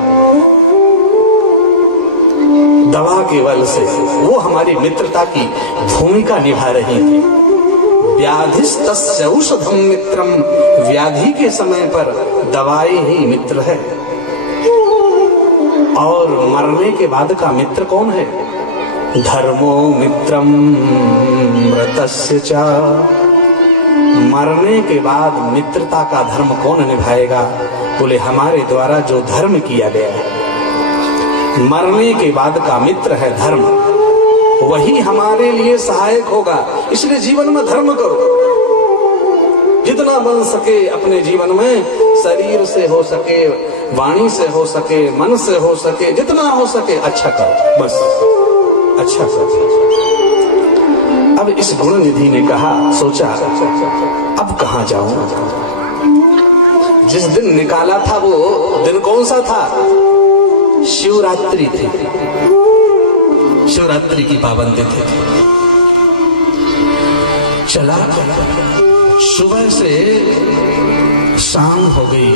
दवा के बल से वो हमारी मित्रता की भूमिका निभा रही थी। व्याधिस्तस्य औषधम मित्रम, व्याधि के समय पर दवाई ही मित्र है। और मरने के बाद का मित्र कौन है? धर्मो मित्रम मृतस्य च। मरने के बाद मित्रता का धर्म कौन निभाएगा? बोले हमारे द्वारा जो धर्म किया गया है, मरने के बाद का मित्र है धर्म, वही हमारे लिए सहायक होगा। इसलिए जीवन में धर्म करो, जितना बन सके अपने जीवन में, शरीर से हो सके, वाणी से हो सके, मन से हो सके, जितना हो सके अच्छा करो, बस अच्छा करो। अब इस गुण निधि ने कहा, सोचा अब कहाँ जाऊं? जिस दिन निकाला था वो दिन कौन सा था? शिवरात्रि थी, शिवरात्रि की पावन तिथि थी। चला, सुबह से शाम हो गई,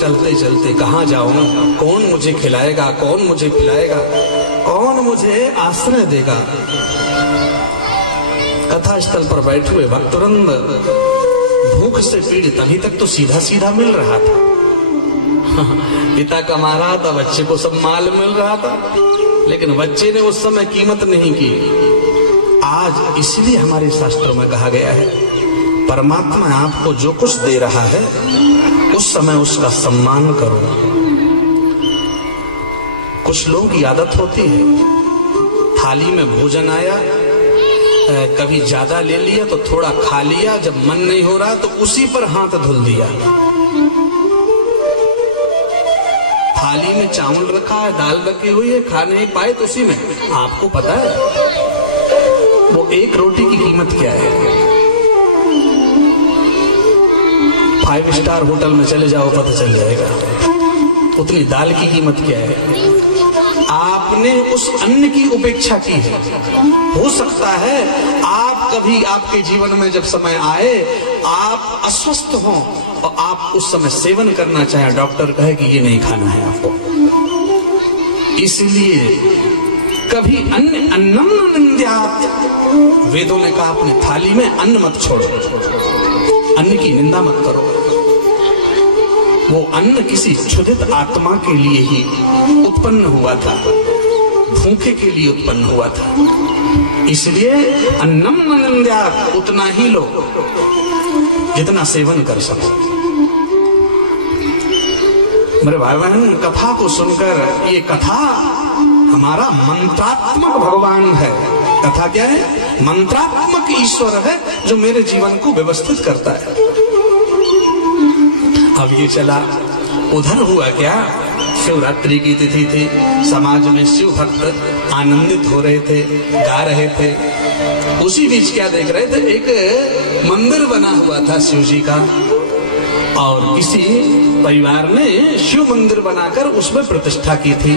चलते चलते कहाँ जाऊं? कौन मुझे खिलाएगा, कौन मुझे पिलाएगा, कौन मुझे आश्रय देगा? कथा स्थल पर बैठे हुए वक्त तुरंत भूख से पीड़ित, अभी तक तो सीधा सीधा मिल रहा था, पिता कमा रहा था, बच्चे को सब माल मिल रहा था, लेकिन बच्चे ने उस समय कीमत नहीं की। आज इसलिए हमारे शास्त्रों में कहा गया है, परमात्मा आपको जो कुछ दे रहा है उस समय उसका सम्मान करो। कुछ लोगों की आदत होती है, थाली में भोजन आया, कभी ज्यादा ले लिया तो थोड़ा खा लिया, जब मन नहीं हो रहा तो उसी पर हाथ धुल दिया। थाली में चावल रखा है, दाल रखी हुई है, खा नहीं पाए तो उसी में। आपको पता है वो एक रोटी की कीमत क्या है? 5 स्टार होटल में चले जाओ पता चल जाएगा उतनी दाल की कीमत क्या है। आपने उस अन्न की उपेक्षा की है। हो सकता है आप कभी आपके जीवन में जब समय आए, आप अस्वस्थ हो और आप उस समय सेवन करना चाहें, डॉक्टर कहे कि ये नहीं खाना है आपको, इसलिए कभी अन्नम न निंद्यात्, वेदों ने कहा अपनी थाली में अन्न मत छोड़ो, अन्न की निंदा मत करो। वो अन्न किसी क्षुधित आत्मा के लिए ही उत्पन्न हुआ था, भूखे के लिए उत्पन्न हुआ था। इसलिए अन्नम न निंद्यात्, उतना ही लो जितना सेवन कर सको। मेरे भाई बहन, कथा को सुनकर, ये कथा हमारा मंत्रात्मक भगवान है। कथा क्या है? मंत्रात्मक ईश्वर है जो मेरे जीवन को व्यवस्थित करता है। अब ये चला, उधर हुआ क्या, शिवरात्रि की तिथि थी, समाज में शिव भक्त आनंदित हो रहे थे, गा रहे थे। उसी बीच क्या देख रहे थे, एक मंदिर बना हुआ था शिव जी का, और किसी परिवार ने शिव मंदिर बनाकर उसमें प्रतिष्ठा की थी।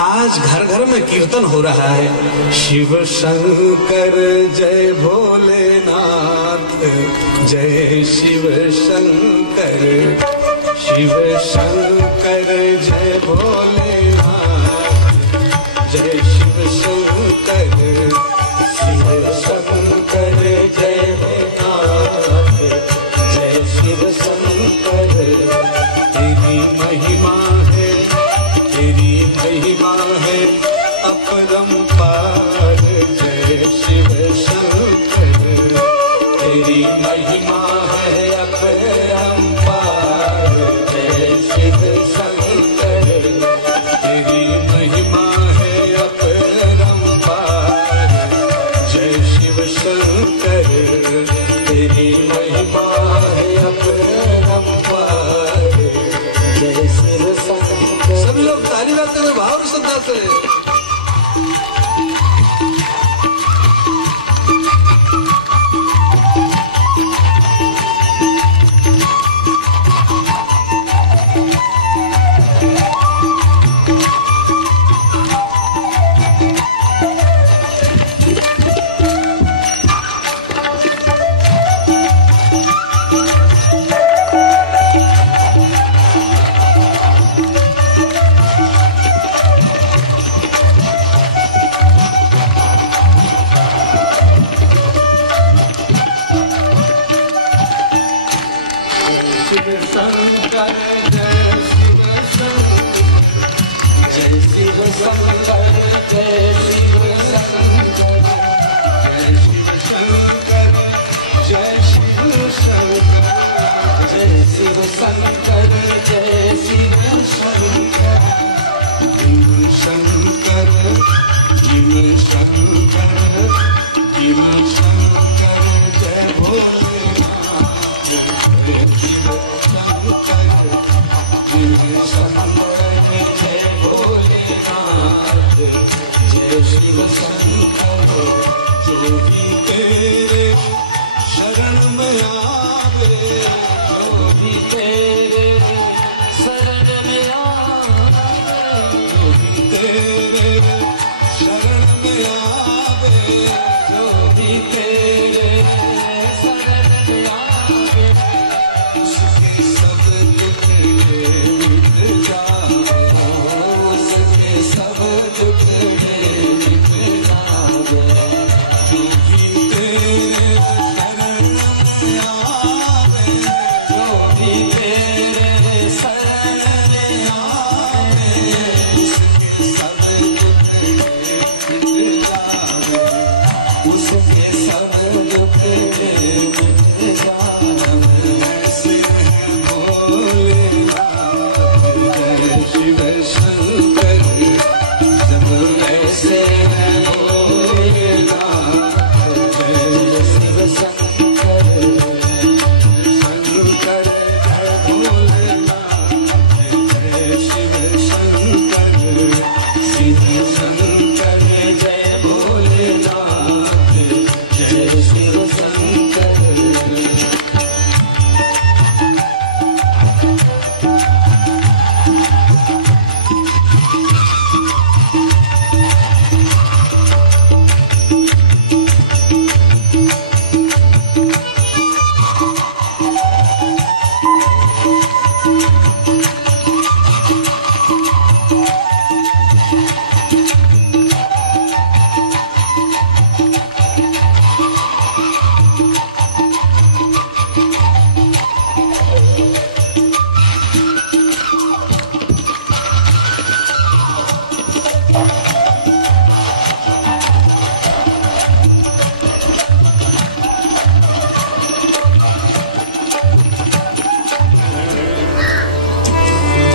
आज घर घर में कीर्तन हो रहा है, शिव शंकर जय भोलेनाथ, जय शिव शंकर, शिव शंकर जय भोलेनाथ, जय शिव शंकर, शिव शंकर जय भोलेनाथ, जय शिव शंकर। तेरी महिमा है, तेरी महिमा है अपरंपार, जय शिव शंकर। तेरी महिमा है अपरंपार, ताली बजाते हुए भाव और श्रद्धा से।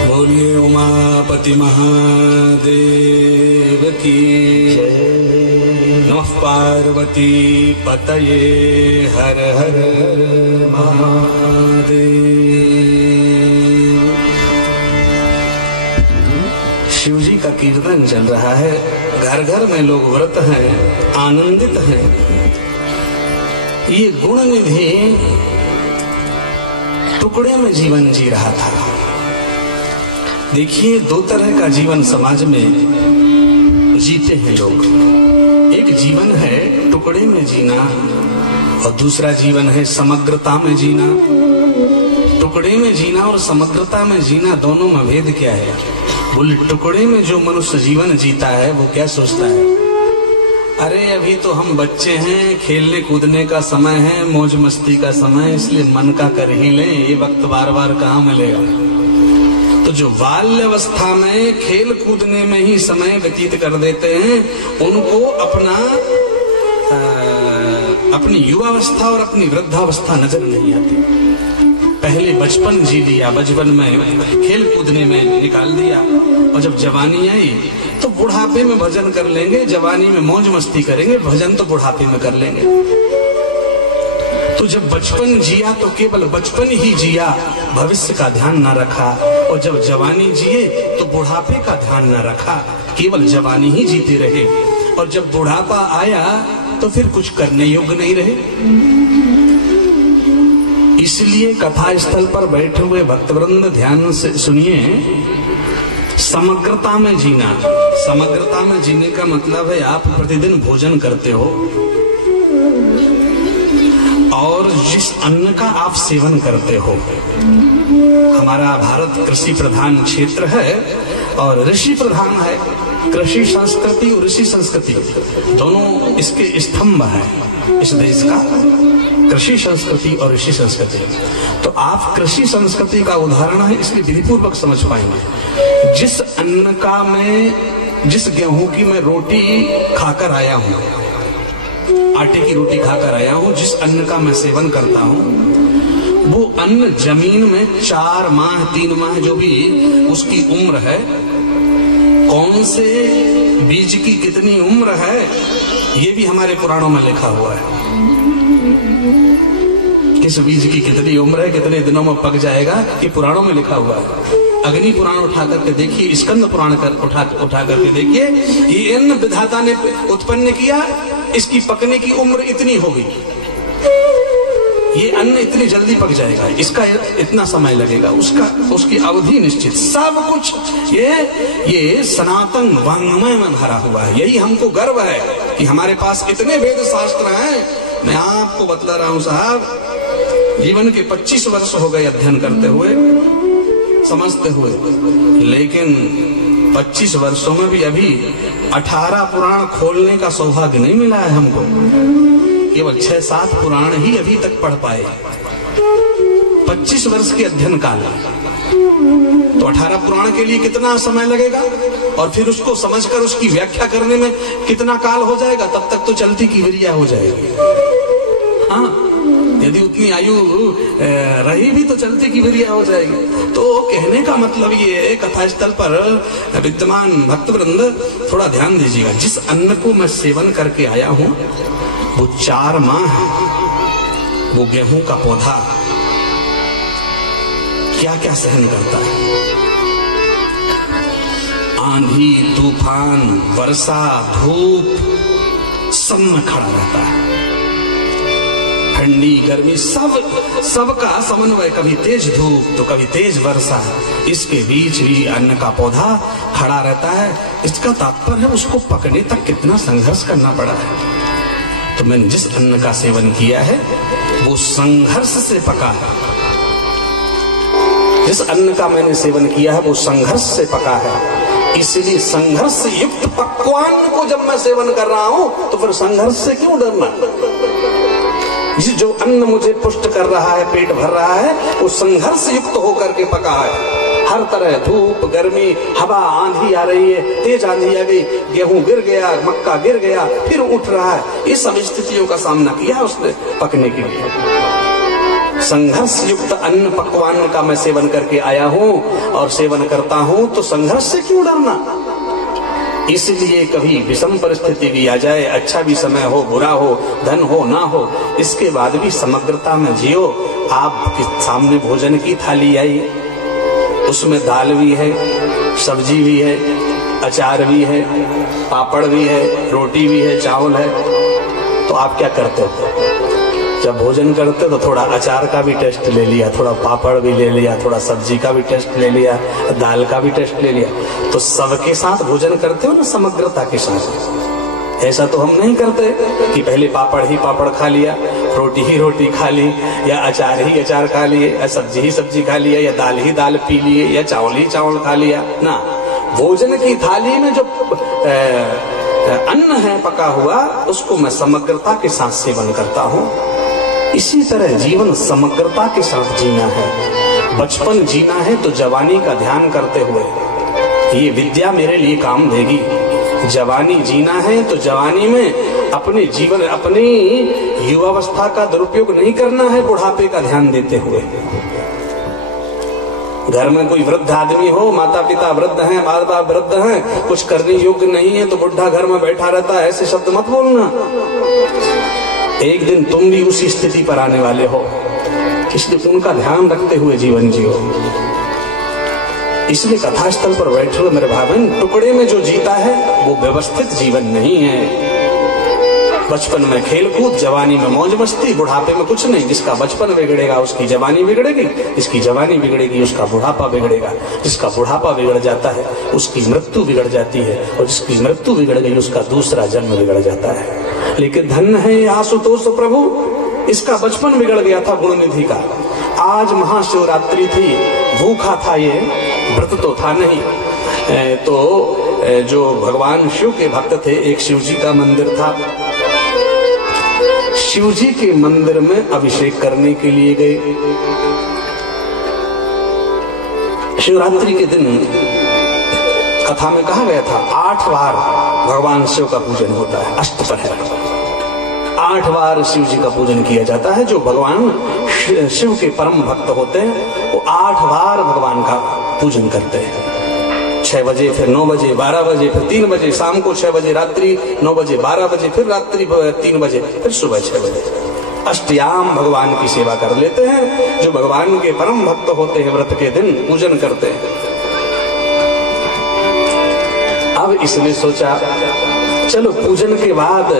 बोलिए उमापति महादेव की नमः पार्वती पतये हर हर महादेव। शिव जी का कीर्तन चल रहा है, घर घर में लोग व्रत हैं, आनंदित हैं। ये गुण निधि टुकड़े में जीवन जी रहा था। देखिए, दो तरह का जीवन समाज में जीते हैं लोग। एक जीवन है टुकड़े में जीना और दूसरा जीवन है समग्रता में जीना। टुकड़े में जीना और समग्रता में जीना, दोनों में भेद क्या है? बोले, टुकड़े में जो मनुष्य जीवन जीता है वो क्या सोचता है, अरे अभी तो हम बच्चे हैं, खेलने कूदने का समय है, मौज मस्ती का समय, इसलिए मन का कर ही लें, ये वक्त बार बार कहाँ मिलेगा। तो जो बाल्यावस्था में खेल कूदने में ही समय व्यतीत कर देते हैं, उनको अपनी युवावस्था और अपनी वृद्धावस्था नजर नहीं आती। पहले बचपन जी लिया, बचपन में खेल कूदने में निकाल दिया, और जब जवानी आई तो बुढ़ापे में भजन कर लेंगे, जवानी में मौज मस्ती करेंगे, भजन तो बुढ़ापे में कर लेंगे। तो जब बचपन जिया तो केवल बचपन ही जिया, भविष्य का ध्यान न रखा। और जब जवानी जिए तो बुढ़ापे का ध्यान न रखा, केवल जवानी ही जीते रहे। और जब बुढ़ापा आया तो फिर कुछ करने योग्य नहीं रहे। इसलिए कथा स्थल पर बैठे हुए भक्तवृंद ध्यान से सुनिए, समग्रता में जीना। समग्रता में जीने का मतलब है आप प्रतिदिन भोजन करते हो और जिस अन्न का आप सेवन करते हो। हमारा भारत कृषि प्रधान क्षेत्र है और ऋषि प्रधान है। कृषि संस्कृति और ऋषि संस्कृति दोनों इसके स्तंभ हैं इस देश का, कृषि संस्कृति और ऋषि संस्कृति। तो आप कृषि संस्कृति का उदाहरण है, इसलिए विधिपूर्वक समझ पाएंगे। जिस अन्न का मैं, जिस गेहूं की मैं रोटी खाकर आया हूं, आटे की रोटी खाकर आया हूं, जिस अन्न का मैं सेवन करता हूं, वो अन्न जमीन में 4 माह 3 माह जो भी उसकी उम्र है, कौन से बीज की कितनी उम्र है, ये भी हमारे पुराणों में लिखा हुआ है। किस बीज की कितनी उम्र है, कितने दिनों में पक जाएगा, ये पुराणों में लिखा हुआ है। अग्नि पुराण उठा करके देखिए, स्कंद पुराण उठा करके देखिए, ये अन्न विधाता ने उत्पन्न किया, इसकी पकने की उम्र इतनी होगी, ये अन्न इतनी जल्दी पक जाएगा, इसका इतना समय लगेगा, उसकी अवधि निश्चित, सब कुछ ये सनातन वाङ्मय में भरा हुआ है। यही हमको गर्व है कि हमारे पास इतने वेद शास्त्र हैं। मैं आपको बतला रहा हूं साहब, जीवन के 25 वर्ष हो गए अध्ययन करते हुए, समझते हुए, लेकिन 25 वर्षों में भी अभी 18 पुराण खोलने का सौभाग्य नहीं मिला है हमको। केवल 6-7 पुराण ही अभी तक पढ़ पाए। 25 वर्ष के अध्ययन काल, तो 18 पुराण के लिए कितना समय लगेगा, और फिर उसको समझकर उसकी व्याख्या करने में कितना काल हो जाएगा। तब तक तो चलती की विरिया हो जाएगी। हाँ, यदि उतनी आयु रही भी तो चलती की विरिया हो जाएगी। तो कहने का मतलब ये, कथा स्थल पर विद्यमान भक्तवृंद थोड़ा ध्यान दीजिएगा। जिस अन्न को मैं सेवन करके आया हूं, वो 4 माह वो गेहूं का पौधा क्या क्या सहन करता है। आंधी, तूफान, वर्षा, धूप, सब में खड़ा रहता है। ठंडी, गर्मी, सबका समन्वय, कभी तेज धूप तो कभी तेज वर्षा, इसके बीच भी अन्न का पौधा खड़ा रहता है। इसका तात्पर्य है उसको पकने तक कितना संघर्ष करना पड़ा है। तो मैंने जिस अन्न का सेवन किया है वो संघर्ष से पका है। जिस अन्न का मैंने सेवन किया है वो संघर्ष से पका है। इसलिए संघर्ष युक्त पक्वान्न को जब मैं सेवन कर रहा हूं तो फिर संघर्ष से क्यों डरना। जो अन्न मुझे पुष्ट कर रहा है, पेट भर रहा है, वो संघर्ष युक्त होकर के पका है। हर तरह धूप, गर्मी, हवा, आंधी आ रही है, तेज आंधी आ गई, गेहूं गिर गया, मक्का गिर गया, फिर उठ रहा है। ये सब स्थितियों का सामना किया उसने पकने के लिए। संघर्ष युक्त अन्न पकवान का मैं सेवन करके आया हूं और सेवन करता हूं, तो संघर्ष से क्यों डरना। इसलिए कभी विषम परिस्थिति भी आ जाए, अच्छा भी समय हो, बुरा हो, धन हो ना हो, इसके बाद भी समग्रता में जियो। आपके सामने भोजन की थाली आई, उसमें दाल भी है, सब्जी भी है, अचार भी है, पापड़ भी है, रोटी भी है, चावल है, तो आप क्या करते हो। जब भोजन करते तो थोड़ा अचार का भी टेस्ट ले लिया, थोड़ा पापड़ भी ले लिया, थोड़ा सब्जी का भी टेस्ट ले लिया, दाल का भी टेस्ट ले लिया। तो सबके साथ भोजन करते हो ना, समग्रता के साथ। ऐसा तो हम नहीं करते कि पहले पापड़ ही पापड़ खा लिया, रोटी ही रोटी खा ली, या अचार ही अचार खा लिए, या सब्जी ही सब्जी खा लिया, या दाल ही दाल पी लिए, या चावल ही चावल खा लिया ना। भोजन की थाली में जो अन्न है पका हुआ, उसको मैं समग्रता के साथ सेवन करता हूँ। इसी तरह जीवन समग्रता के साथ जीना है। बचपन जीना है तो जवानी का ध्यान करते हुए, ये विद्या मेरे लिए काम देगी। जवानी जीना है तो जवानी में अपने जीवन, अपनी युवावस्था का दुरुपयोग नहीं करना है, बुढ़ापे का ध्यान देते हुए। घर में कोई वृद्ध आदमी हो, माता पिता वृद्ध हैं, माँ बाप वृद्ध हैं, कुछ करने योग्य नहीं है तो बुढ़ा घर में बैठा रहता है, ऐसे शब्द मत बोलना। एक दिन तुम भी उसी स्थिति पर आने वाले हो, इसलिए उनका ध्यान रखते हुए जीवन जियो। इसलिए कथा स्थल पर बैठे हुए मेरे भावन, टुकड़े में जो जीता है वो व्यवस्थित जीवन नहीं है। बचपन में खेल कूद, जवानी में मौज मस्ती, बुढ़ापे में कुछ नहीं। जिसका बचपन बिगड़ेगा उसकी जवानी बिगड़ेगी, जिसकी जवानी बिगड़ेगी उसका बुढ़ापा बिगड़ेगा, जिसका बुढ़ापा बिगड़ जाता है उसकी मृत्यु बिगड़ जाती है, और जिसकी मृत्यु बिगड़ गई उसका दूसरा जन्म बिगड़ जाता है। लेकिन धन्य है आशुतोष प्रभु, इसका बचपन बिगड़ गया था गुणनिधि का। आज महाशिवरात्रि थी, भूखा था, ये व्रत तो था नहीं। तो जो भगवान शिव के भक्त थे, एक शिव जी का मंदिर था, शिव जी के मंदिर में अभिषेक करने के लिए गए। शिवरात्रि के दिन कथा में कहा गया था 8 बार भगवान शिव का पूजन होता है, अष्टप्रहर 8 बार शिव जी का पूजन किया जाता है। जो भगवान शिव के परम भक्त होते हैं वो 8 बार भगवान का पूजन करते हैं। 6 बजे, फिर 9 बजे, 12 बजे, फिर 3 बजे, शाम को 6 बजे, रात्रि 9 बजे, 12 बजे, फिर रात्रि 3 बजे, फिर सुबह 6 बजे अष्टयाम भगवान की सेवा कर लेते हैं। जो भगवान के परम भक्त होते हैं व्रत के दिन पूजन करते हैं। अब इसने सोचा चलो पूजन के बाद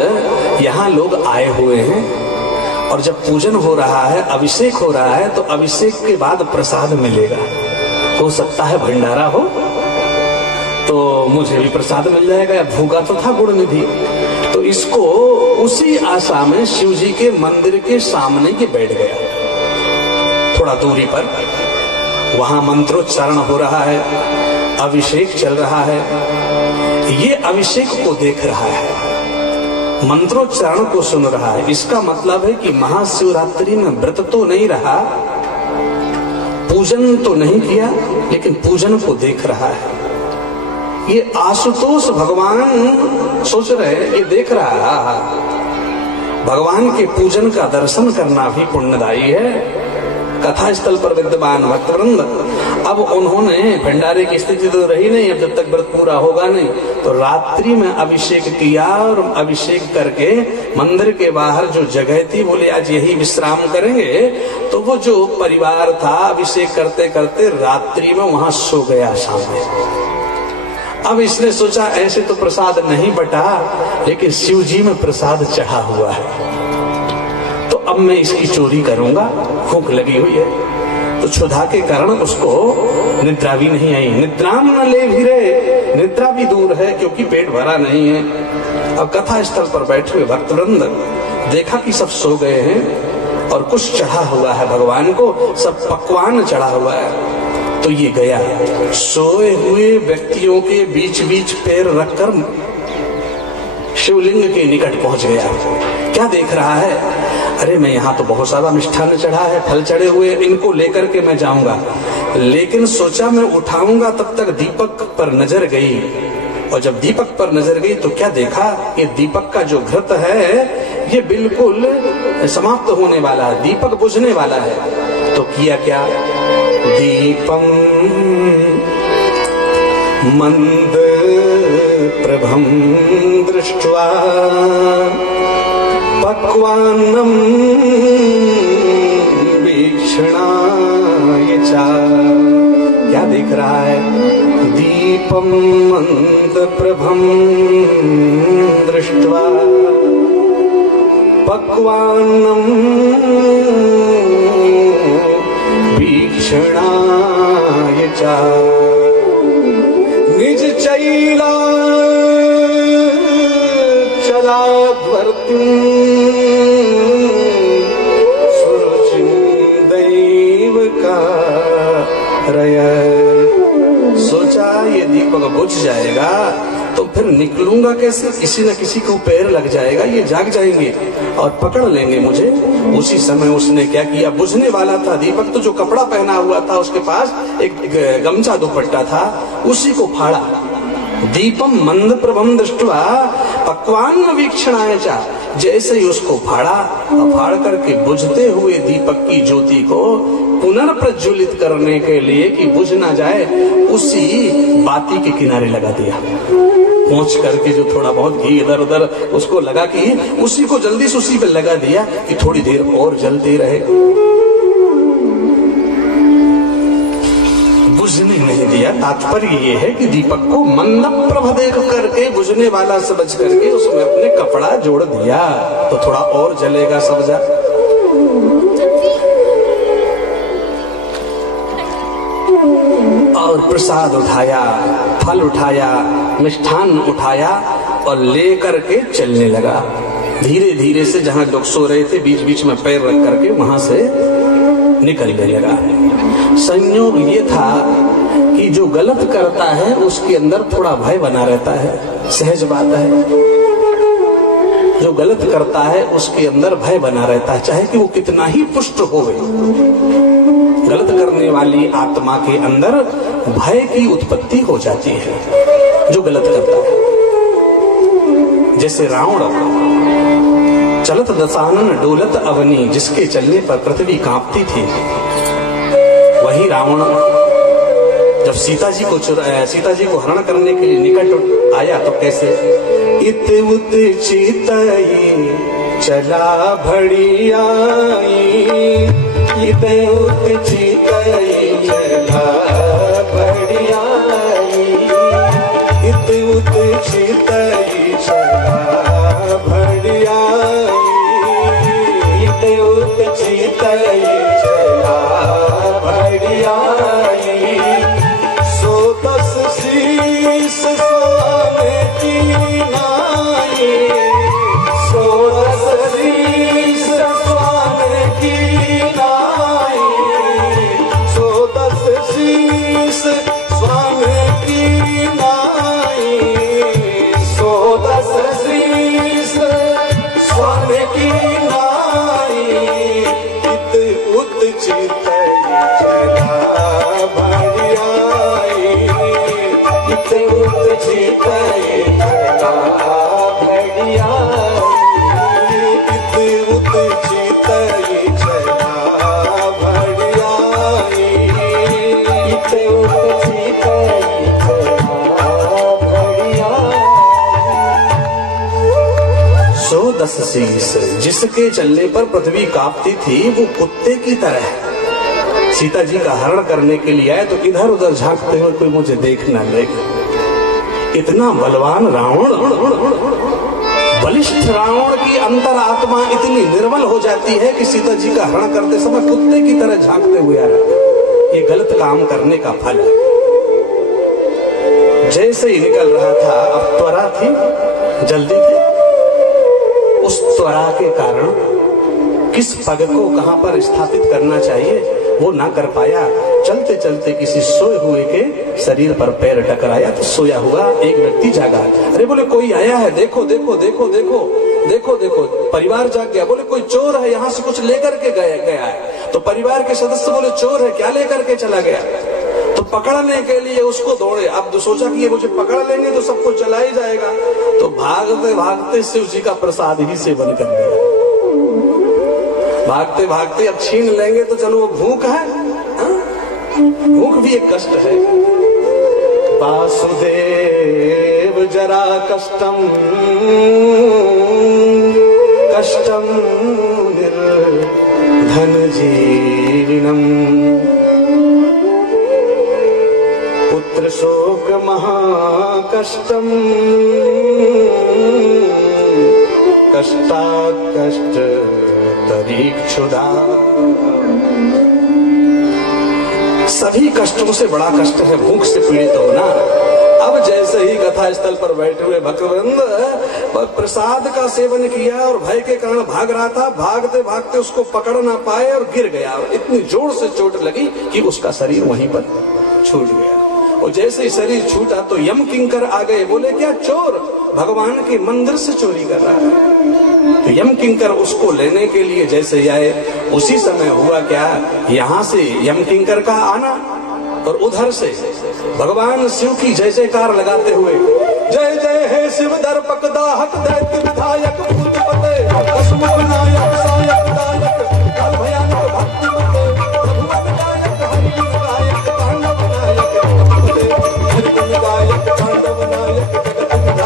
यहाँ लोग आए हुए हैं, और जब पूजन हो रहा है, अभिषेक हो रहा है, तो अभिषेक के बाद प्रसाद मिलेगा। हो सकता है भंडारा हो तो मुझे भी प्रसाद मिल जाएगा, भूखा तो था गुणनिधि। तो इसको उसी आशा में शिव जी के मंदिर के सामने के बैठ गया, थोड़ा दूरी पर। वहां मंत्रोच्चारण हो रहा है, अभिषेक चल रहा है। ये अभिषेक को देख रहा है, मंत्रोच्चारण को सुन रहा है। इसका मतलब है कि महाशिवरात्रि में व्रत तो नहीं रहा, पूजन तो नहीं किया, लेकिन पूजन को देख रहा है। ये आशुतोष भगवान सोच रहे, ये देख रहा है भगवान के पूजन का दर्शन करना भी पुण्यदायी है। कथा स्थल पर विद्यमान भक्तवृंद, अब उन्होंने भंडारे की स्थिति तो रही नहीं, अब जब तक व्रत पूरा होगा नहीं, तो रात्रि में अभिषेक किया, और अभिषेक करके मंदिर के बाहर जो जगह थी, बोले आज यही विश्राम करेंगे। तो वो जो परिवार था, अभिषेक करते करते रात्रि में वहां सो गया सामने। अब इसने सोचा ऐसे तो प्रसाद नहीं बटा, लेकिन शिव जी में प्रसाद चढ़ा हुआ है, तो अब मैं इसकी चोरी करूंगा, भूख लगी हुई है। तो क्षुधा के कारण उसको निद्रा भी नहीं आई। निद्राम न ले भिरे, निद्रा भी दूर है क्योंकि पेट भरा नहीं है। अब कथा स्थल पर बैठे हुए भक्तवृंद देखा कि सब सो गए हैं और कुछ चढ़ा हुआ है भगवान को, सब पकवान चढ़ा हुआ है। तो ये गया, सोए हुए व्यक्तियों के बीच बीच पैर रखकर शिवलिंग के निकट पहुंच गया। क्या देख रहा है? अरे मैं यहाँ तो बहुत सारा मिष्ठान चढ़ा है, फल चढ़े हुए, इनको लेकर के मैं जाऊंगा। लेकिन सोचा मैं उठाऊंगा, तब तक दीपक पर नजर गई, और जब दीपक पर नजर गई तो क्या देखा, ये दीपक का जो घृत है ये बिल्कुल समाप्त होने वाला है, दीपक बुझने वाला है। तो किया क्या, दीपम मंद प्रभम दृष्ट्वा पक्वान्नम वीक्षणाय च। क्या देख रहा है, दीपम मंद प्रभम दृष्ट्वा पक्वान्नम वीक्षणाय च निज चैला चलाध्वर्तिं सुरुचिं दैव कारय। सोचा ये दीपक बुझ जाएगा तो फिर निकलूंगा कैसे, किसी न किसी को पैर लग जाएगा, ये जाग जाएंगे और पकड़ लेंगे मुझे। उसी समय उसने क्या किया, बुझने वाला था दीपक, तो जो कपड़ा पहना हुआ था उसके पास एक गमछा दुपट्टा था, उसी को फाड़ा। दीपम मंद प्रभम दृष्ट्वा पक्वान वीक्षणाय च। जैसे ही उसको फाड़ा, फाड़ करके बुझते हुए दीपक की ज्योति को पुनर्प्रज्वलित करने के लिए कि बुझ ना जाए, उसी बाती के किनारे लगा दिया। पहुंच करके जो थोड़ा बहुत घी इधर उधर उसको लगा कि उसी को जल्दी से उसी पे लगा दिया कि थोड़ी देर और जलती रहे, बुझने नहीं दिया। तात्पर्य ये है कि दीपक को मंद प्रभ देख करके बुझने वाला समझ करके उसमें अपने कपड़ा जोड़ दिया तो थोड़ा और जलेगा सब्जा। और प्रसाद उठाया, फल उठाया, मिष्ठान उठाया और लेकर के चलने लगा। धीरे धीरे से जहां लोग सो रहे थे बीच बीच में पैर रख करके वहां से निकलने लगा। संयोग ये था कि जो गलत करता है उसके अंदर थोड़ा भय बना रहता है, सहज बात है। जो गलत करता है उसके अंदर भय बना रहता है, चाहे कि वो कितना ही पुष्ट होवे। गलत करने वाली आत्मा के अंदर भय की उत्पत्ति हो जाती है जो गलत करता है। जैसे रावण चलत दशानन डोलत अवनी, जिसके चलने पर पृथ्वी कांपती थी, वही रावण जब सीता जी को हरण करने के लिए निकट आया तो कैसे इत उत चितई चला भड़ियाई, इत उत चितई चला भड़ियाई, इत उत चितई चला भड़ियाई, इत उत चितई चला भड़ियाई। सो दस शीस स्वामी की नाई, सो दस शीस स्वामी की नाई, सो दस शीस स्वामी की नाई, सो दस शीस स्वामी की नाई। इत उत चितई चला भड़ियाई, इत उत चितई चला भड़ियाई, इत उत चितई चला भड़ियाई, इत उत चितई चला भड़ियाई। सो दस शीस, जिसके चलने पर पृथ्वी कांपती थी, वो कुत्ते की तरह सीता जी का हरण करने के लिए आए तो इधर उधर झांकते हुए कोई मुझे देख ना ले। इतना बलवान रावण, बलिष्ठ रावण की अंतर आत्मा इतनी निर्बल हो जाती है कि सीता जी का हरण करते समय कुत्ते की तरह झांकते हुए आ रहा है। ये गलत काम करने का फल है। जैसे ही निकल रहा था, अब त्वरा थी, जल्दी थी, उस त्वरा के कारण किस पग को कहां पर स्थापित करना चाहिए वो ना कर पाया। चलते चलते किसी सोए हुए के शरीर पर पैर टकराया तो सोया हुआ एक व्यक्ति जागा। अरे बोले कोई आया है, देखो देखो देखो देखो देखो देखो। परिवार जाग गया, बोले कोई चोर है, यहाँ से कुछ लेकर के गया है। तो परिवार के सदस्य बोले चोर है, क्या लेकर के चला गया? तो पकड़ने के लिए उसको दौड़े। अब सोचा कि ये मुझे पकड़ लेंगे तो सबको चला ही जाएगा, तो भागते भागते शिव जी का प्रसाद ही सेवन कर लिया। भागते भागते अब छीन लेंगे तो चलो वो भूख है, भूख भी एक कष्ट है। वासुदेव जरा कष्टम कष्टम निर्धन जीविनम, पुत्र शोक महाकष्टम कष्टा कष्ट तरीक्षुदा। सभी कष्टों से बड़ा कष्ट है भूख से पीड़ित होना। अब जैसे ही कथा स्थल पर बैठे हुए भक्तवृंद प्रसाद का सेवन किया और भय के कारण भाग रहा था, भागते भागते उसको पकड़ ना पाए और गिर गया। इतनी जोर से चोट लगी कि उसका शरीर वहीं पर छूट गया। और जैसे ही शरीर छूटा तो यम किंकर आ गए, बोले क्या चोर भगवान के मंदिर से चोरी कर रहा है। तो यम किंकर उसको लेने के लिए जैसे आए, उसी समय हुआ क्या, यहाँ से यम किंकर का आना और उधर से भगवान शिव की जय जयकार लगाते हुए, जय जय हे शिव दर्पक दाहक दैत्य विधायक भूतपते हसमुख नायक सायक दायक काल भयानक भक्ति मते प्रभु विनायक हरि विनायक तांडव नायक हरि विनायक तांडव नायक जगत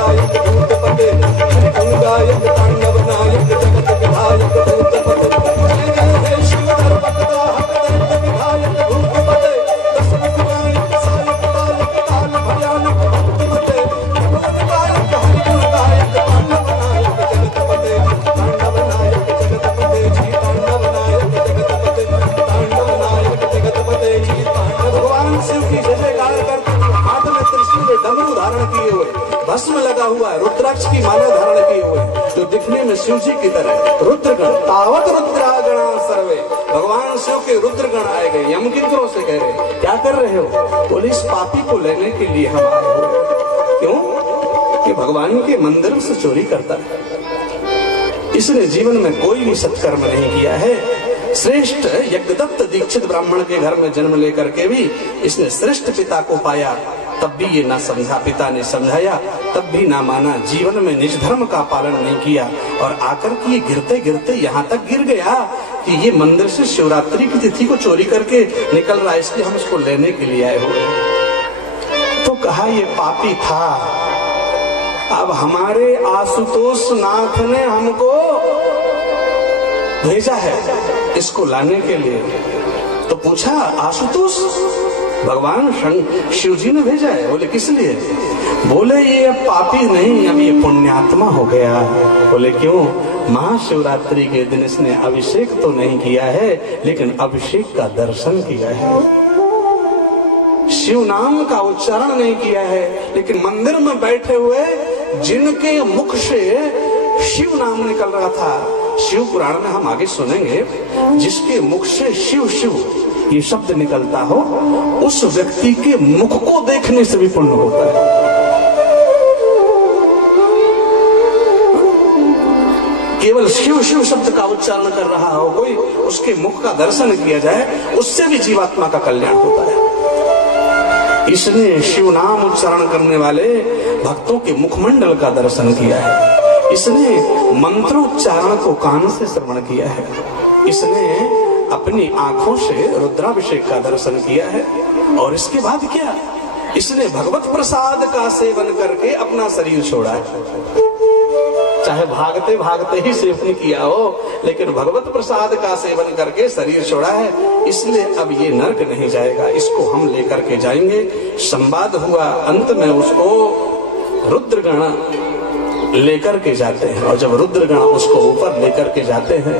धारण किए हुए, भस्म लगा हुआ, रुद्राक्ष की माला धारण किए हुए, तो दिखने में शिव जी की तरह। रुद्रगण तावत रुद्रागणा सर्वे, भगवान शिव के रुद्रगण आए गए, यमकिंकरों से कह रहे क्या कर रहे हो? बोले इस पापी को लेने के लिए हम आए हो। क्यों? कि भगवान के मंदिर से चोरी करता है। इसने जीवन में कोई भी सत्कर्म नहीं किया है। श्रेष्ठ यज्ञदत्त दीक्षित ब्राह्मण के घर में जन्म लेकर के भी इसने श्रेष्ठ पिता को पाया, तब भी ये ना समझा, पिता ने समझाया तब भी ना माना, जीवन में निज धर्म का पालन नहीं किया और आकर के ये गिरते गिरते यहाँ तक गिर गया कि ये मंदिर से शिवरात्रि की तिथि को चोरी करके निकल रहा है, इसलिए हम इसको लेने के लिए आए हुए। तो कहा ये पापी था, अब हमारे आशुतोष नाथ ने हमको भेजा है इसको लाने के लिए। तो पूछा आशुतोष भगवान शिव जी ने भेजा है? बोले किस लिए? बोले ये अब पापी नहीं, अब ये पुण्यात्मा हो गया। बोले क्यों? महाशिवरात्रि के दिन इसने अभिषेक तो नहीं किया है लेकिन अभिषेक का दर्शन किया है, शिव नाम का उच्चारण नहीं किया है, लेकिन मंदिर में बैठे हुए जिनके मुख से शिव नाम निकल रहा था, शिव पुराण में हम आगे सुनेंगे, जिसके मुख से शिव शिव ये शब्द निकलता हो उस व्यक्ति के मुख को देखने से भी पुण्य होता है। केवल शिव शिव शब्द का उच्चारण कर रहा हो कोई, उसके मुख का दर्शन किया जाए, उससे भी जीवात्मा का कल्याण होता है। इसने शिव नाम उच्चारण करने वाले भक्तों के मुखमंडल का दर्शन किया है, इसने मंत्रोच्चारण को कान से श्रवण किया है, इसने अपनी आंखों से रुद्राभिषेक का दर्शन किया है, और इसके बाद क्या? इसने भगवत प्रसाद का सेवन करके अपना शरीर छोड़ा है। चाहे भागते भागते ही सेवन किया हो, लेकिन भगवत प्रसाद का सेवन करके शरीर छोड़ा है, इसलिए अब ये नरक नहीं जाएगा, इसको हम लेकर के जाएंगे। संवाद हुआ, अंत में उसको रुद्रगण लेकर के जाते हैं, और जब रुद्रगण उसको ऊपर लेकर के जाते हैं,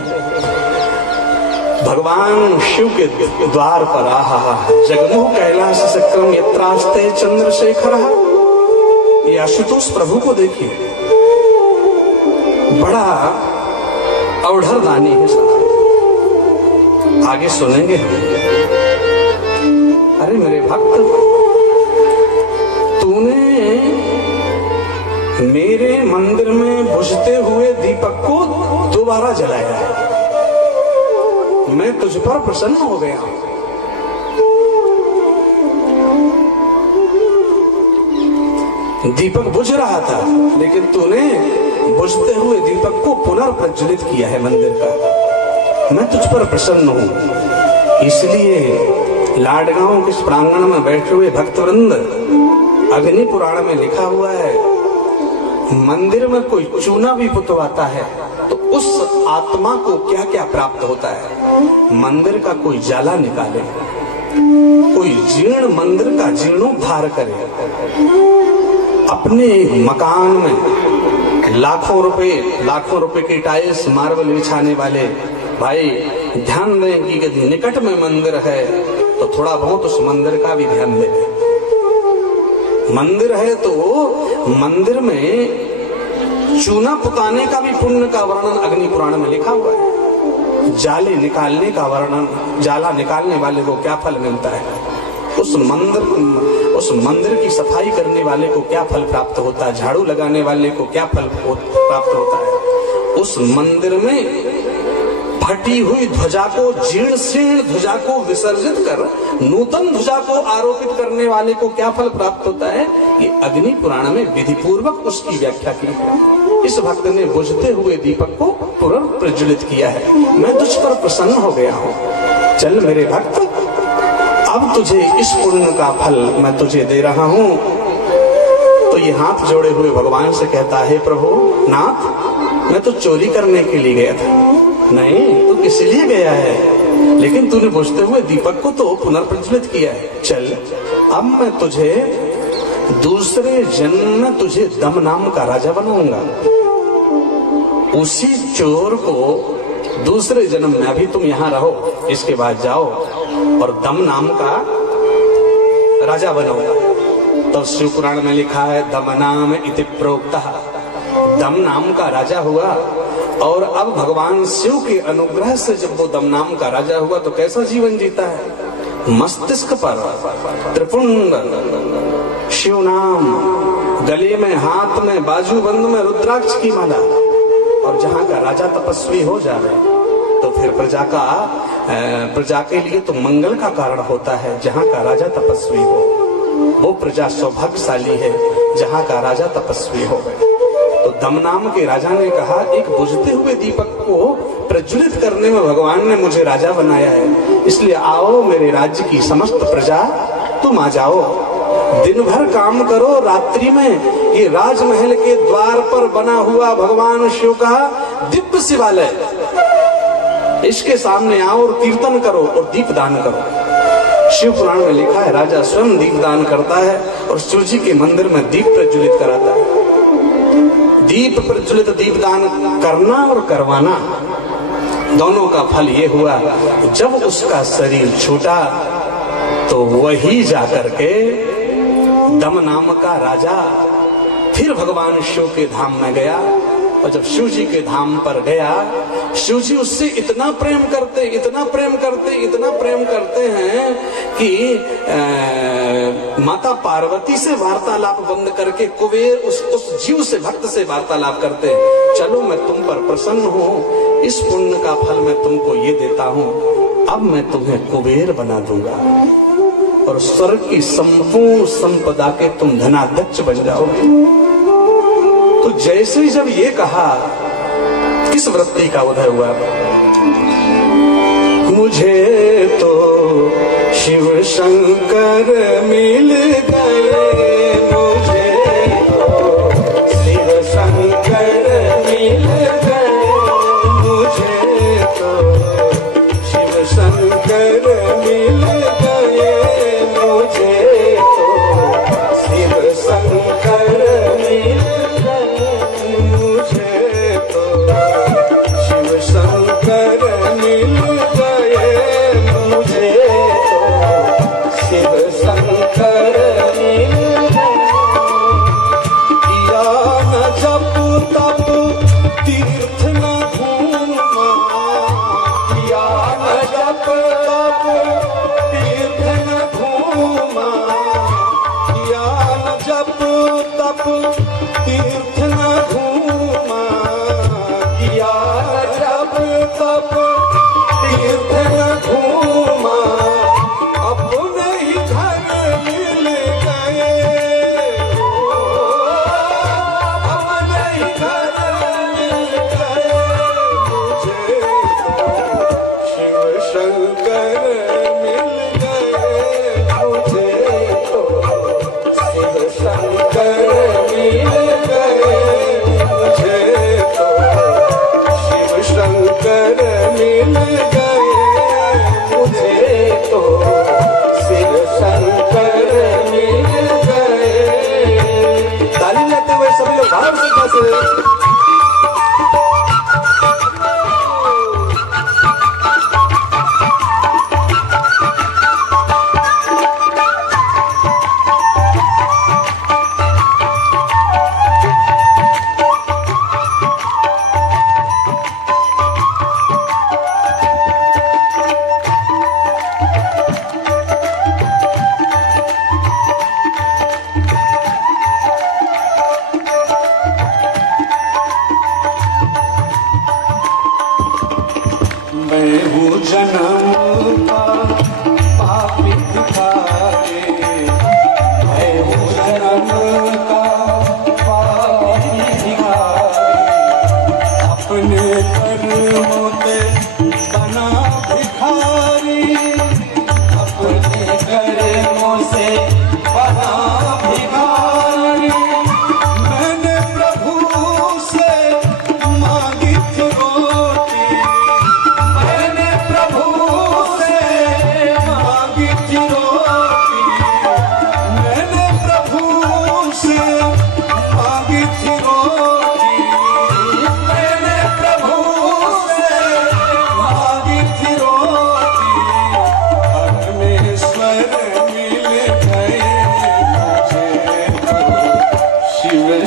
भगवान शिव के द्वार पर आहा जगमुह कैलाश चक्रम यत्रास्ते चंद्रशेखर। ये आशुतोष प्रभु को देखिए, बड़ा अवढ़र दानी है साहब, आगे सुनेंगे। अरे मेरे भक्त, तूने मेरे मंदिर में बुझते हुए दीपक को दोबारा जलाया है, मैं तुझ पर प्रसन्न हो गया हूं। दीपक बुझ रहा था, लेकिन तूने बुझते हुए दीपक को पुनर्प्रज्वलित किया है मंदिर का, मैं तुझ पर प्रसन्न हूं। इसलिए लाडगांव के प्रांगण में बैठे हुए भक्तवृंद, अग्नि पुराण में लिखा हुआ है, मंदिर में कोई चूना भी पुतवाता है तो उस आत्मा को क्या क्या प्राप्त होता है। मंदिर का कोई जाला निकाले, कोई जीर्ण मंदिर का जीर्णोद्धार करे, अपने मकान में लाखों रुपए की टाइल्स मार्बल बिछाने वाले भाई ध्यान दें कि यदि निकट में मंदिर है तो थोड़ा बहुत उस मंदिर का भी ध्यान दें। मंदिर है तो मंदिर में चूना पुताने का भी पुण्य का वर्णन अग्नि पुराण में लिखा हुआ है, जाले निकालने का वर्णन, जाला निकालने वाले को क्या फल मिलता है, उस मंदिर की सफाई करने वाले को क्या फल प्राप्त होता है, झाड़ू लगाने वाले को क्या फल प्राप्त होता है, उस मंदिर में फटी हुई ध्वजा को, जीर्ण शीर्ण ध्वजा को विसर्जित कर नूतन ध्वजा को आरोपित करने वाले को क्या फल प्राप्त होता है, ये अग्नि पुराण में विधि पूर्वक उसकी व्याख्या की है। इस भक्त ने बुझते हुए दीपक को पुनर्प्रज्वलित किया है, मैं तुझ पर प्रसन्न हो गया हूँ। चल मेरे भक्त, अब तुझे इस पुण्य का फल मैं तुझे दे रहा हूँ। तो ये हाथ जोड़े हुए भगवान से कहता है, प्रभु नाथ, मैं तो चोरी करने के लिए गया था। नहीं, तू किस लिए गया है, लेकिन तूने बुझते हुए दीपक को तो पुनर्प्रज्वलित किया है। चल, अब मैं तुझे दूसरे जन्म में तुझे दम नाम का राजा बनाऊंगा। उसी चोर को दूसरे जन्म में, अभी तुम यहाँ रहो, इसके बाद जाओ और दम नाम का राजा बनाऊंगा। तो शिव पुराण में लिखा है दमनाम इति प्रोक्तः, दम नाम का राजा हुआ। और अब भगवान शिव के अनुग्रह से जब वो दम नाम का राजा हुआ तो कैसा जीवन जीता है? मस्तिष्क पर त्रिपुंड शिव नाम, गले में, हाथ में, बाजूबंद में रुद्राक्ष की माला। और जहां का राजा तपस्वी हो जाए तो फिर प्रजा के लिए तो मंगल का कारण होता है। जहां का राजा तपस्वी हो वो प्रजा सौभाग्यशाली है, जहां का राजा तपस्वी हो। तो दमनाम के राजा ने कहा, एक बुझते हुए दीपक को प्रज्वलित करने में भगवान ने मुझे राजा बनाया है, इसलिए आओ मेरे राज्य की समस्त प्रजा तुम आ जाओ। दिन भर काम करो, रात्रि में ये राजमहल के द्वार पर बना हुआ भगवान शिव का दिव्य शिवालय, इसके सामने आओ और कीर्तन करो और दीपदान करो। शिव पुराण में लिखा है राजा स्वयं दीपदान करता है और शिव जी के मंदिर में दीप प्रज्वलित कराता है। दीप प्रज्वलित दीपदान करना और करवाना दोनों का फल ये हुआ, जब उसका शरीर छूटा तो वही जाकर के दम नाम का राजा फिर भगवान शिव के धाम में गया। और जब शिव जी के धाम पर गया, शिव जी उससे इतना प्रेम करते, इतना प्रेम करते, इतना प्रेम करते हैं कि माता पार्वती से वार्तालाप बंद करके कुबेर उस जीव से, भक्त से वार्तालाप करते, चलो मैं तुम पर प्रसन्न हूँ, इस पुण्य का फल मैं तुमको ये देता हूँ, अब मैं तुम्हें कुबेर बना दूंगा और स्वर्ग की संपूर्ण संपदा के तुम धनाध्यक्ष बन जाओगे। तो जैसे ही जब ये कहा, किस वृत्ति का उदय हुआ? मुझे तो शिव शंकर मिल गए, मुझे तो शिव शंकर मिल गए, मुझे तो शिव शंकर मिल गए, मुझे तो शिव शंकर मिल गए, मुझे तो शिव शंकर मिल गए, मुझे तो शिव शंकर मिल गए। किया न जप तप तीर्थ न घूमा, किया न जप तप तीर्थ न घूमा, किया न जप तप तीर्थ न घूमा, किया जप तप तीर्थ न घूमा, अपने ही घर मिल गए, अपने ही घर मिल गए, मुझे शिव शंकर मिल गए, मुझे तो शिव शंकर मिल गए,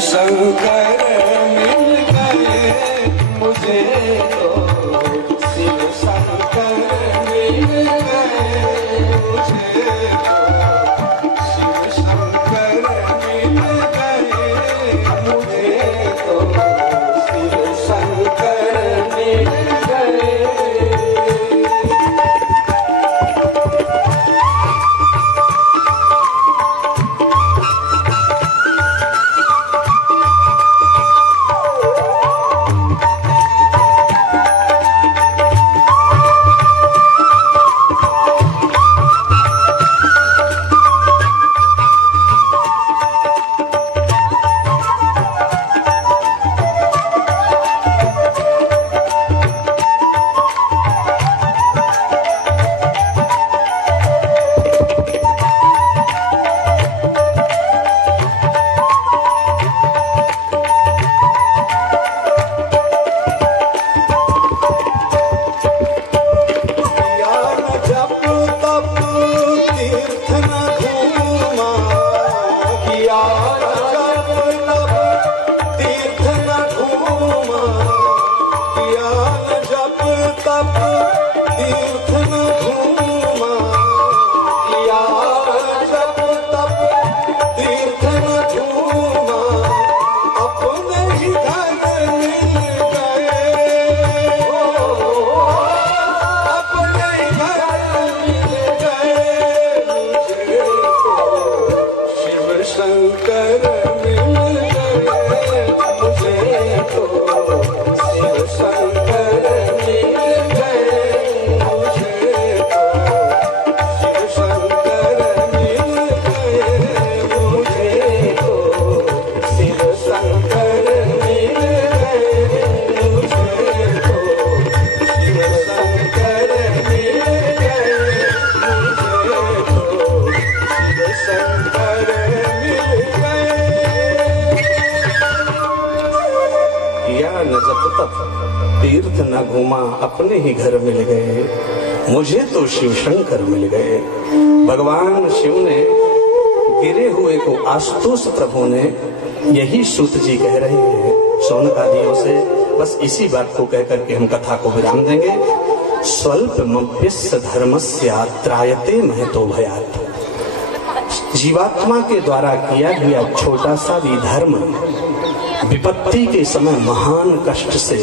शंकर मिल गए मुझे तो, शिव शंकर मिल गए मुझे तो, शिव शंकर मिल गए मुझे तो, शिव शंकर मिल गए। तीर्थ न घूमा अपने ही घर मिल गए, मुझे तो शिव शंकर मिल गए। भगवान शिव ने गिरे हुए को आशुतोष प्रभु ने यही सूत जी कह रहे हैं शौनकादियों से। बस इसी बात को कह करके हम कथा को विराम देंगे। स्वल्पमप्यस्य धर्मस्य त्रायते महतो भयात्। जीवात्मा के द्वारा किया गया छोटा सा भी धर्म विपत्ति के समय महान कष्ट से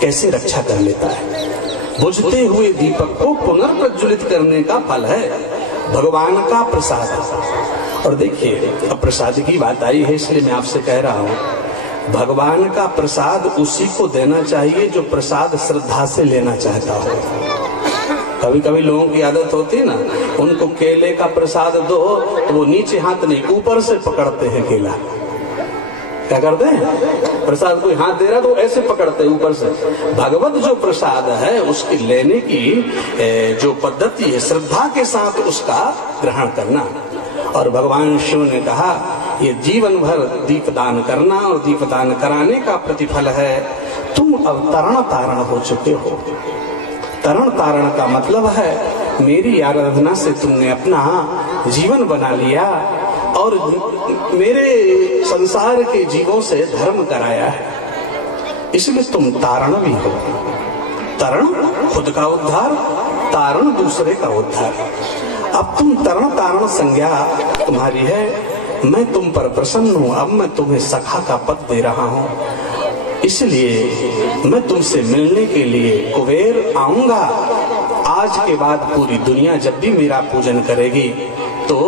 कैसे रक्षा कर लेता है। बुझते हुए दीपक को पुनर्प्रज्वलित करने का फल है भगवान का प्रसाद। और देखिए, अब प्रसाद की बात आई है इसलिए मैं आपसे कह रहा हूँ, भगवान का प्रसाद उसी को देना चाहिए जो प्रसाद श्रद्धा से लेना चाहता हो। कभी कभी लोगों की आदत होती है ना, उनको केले का प्रसाद दो तो वो नीचे हाथ नहीं ऊपर से पकड़ते हैं केला। क्या करते हैं? प्रसाद कोई हाथ दे रहा तो ऐसे पकड़ते हैं ऊपर से। भगवत जो प्रसाद है उसकी लेने की जो पद्धति है श्रद्धा के साथ उसका ग्रहण करना। और भगवान शिव ने कहा ये जीवन भर दीपदान करना और दीपदान कराने का प्रतिफल है। तुम अब तरण तारण हो चुके हो। तरण तारण का मतलब है मेरी आराधना से तुमने अपना जीवन बना लिया और मेरे संसार के जीवों से धर्म कराया है, इसलिए तुम तारण भी हो। तरण खुद का उद्धार, तारण दूसरे का उद्धार। अब तुम तरण तारण संज्ञा तुम्हारी है, मैं तुम पर प्रसन्न हूं। अब मैं तुम्हें सखा का पद दे रहा हूं, इसलिए मैं तुमसे मिलने के लिए कुबेर आऊंगा। आज के बाद पूरी दुनिया जब भी मेरा पूजन करेगी तो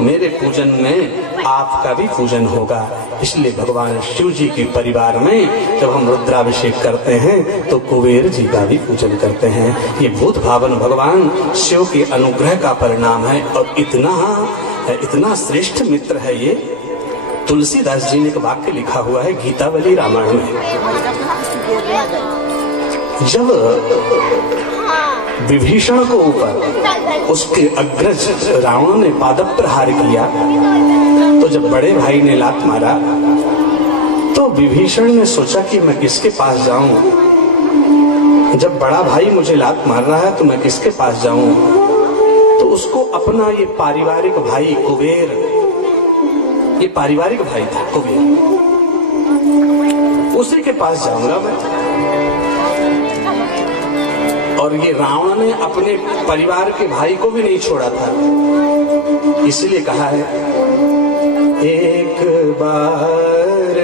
मेरे पूजन में आपका भी पूजन होगा। इसलिए भगवान शिव जी के परिवार में जब हम रुद्राभिषेक करते हैं तो कुबेर जी का भी पूजन करते हैं। ये भूत भावन भगवान शिव के अनुग्रह का परिणाम है। और इतना श्रेष्ठ मित्र है ये। तुलसीदास जी ने एक वाक्य लिखा हुआ है गीतावली रामायण में। जब विभीषण को ऊपर उसके अग्रज रावण ने पादप प्रहार किया तो जब बड़े भाई ने लात मारा तो विभीषण ने सोचा कि मैं किसके पास जाऊं। जब बड़ा भाई मुझे लात मार रहा है तो मैं किसके पास जाऊं। तो उसको अपना ये पारिवारिक भाई कुबेर, ये पारिवारिक भाई था कुबेर, उसी के पास जाऊंगा मैं। और ये रावण ने अपने परिवार के भाई को भी नहीं छोड़ा था, इसलिए कहा है एक बार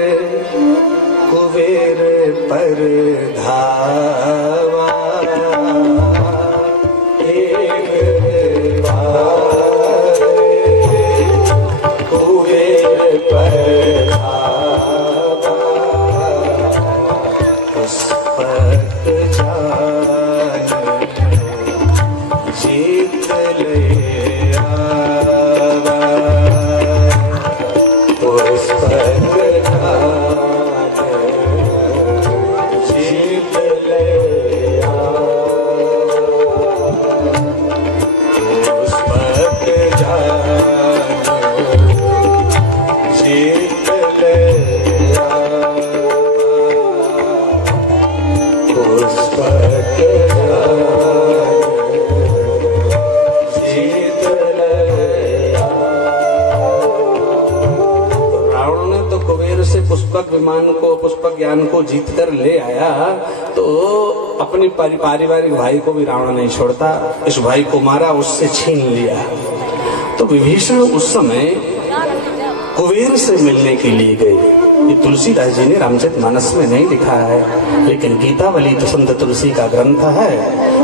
कुबेर पर धावा, एक बार कुबेर पर धावा, पुष्पक जान जीत ले आवा, पुष्पक जान जीत ले आवा, पुष्पक जान जीत ले आवा, पुष्पक से पुष्पक विमान को, पुष्पक ज्ञान को जीत कर ले आया, तो अपने पारिवारिक भाई को भी रावण नहीं छोड़ता, इस भाई को मारा, उससे छीन लिया। तो विभीषण उस समय कुबेर से मिलने के लिए गए। ये तुलसीदास जी ने रामचरितमानस में नहीं लिखा है, लेकिन गीतावली तो संत तुलसी का ग्रंथ है,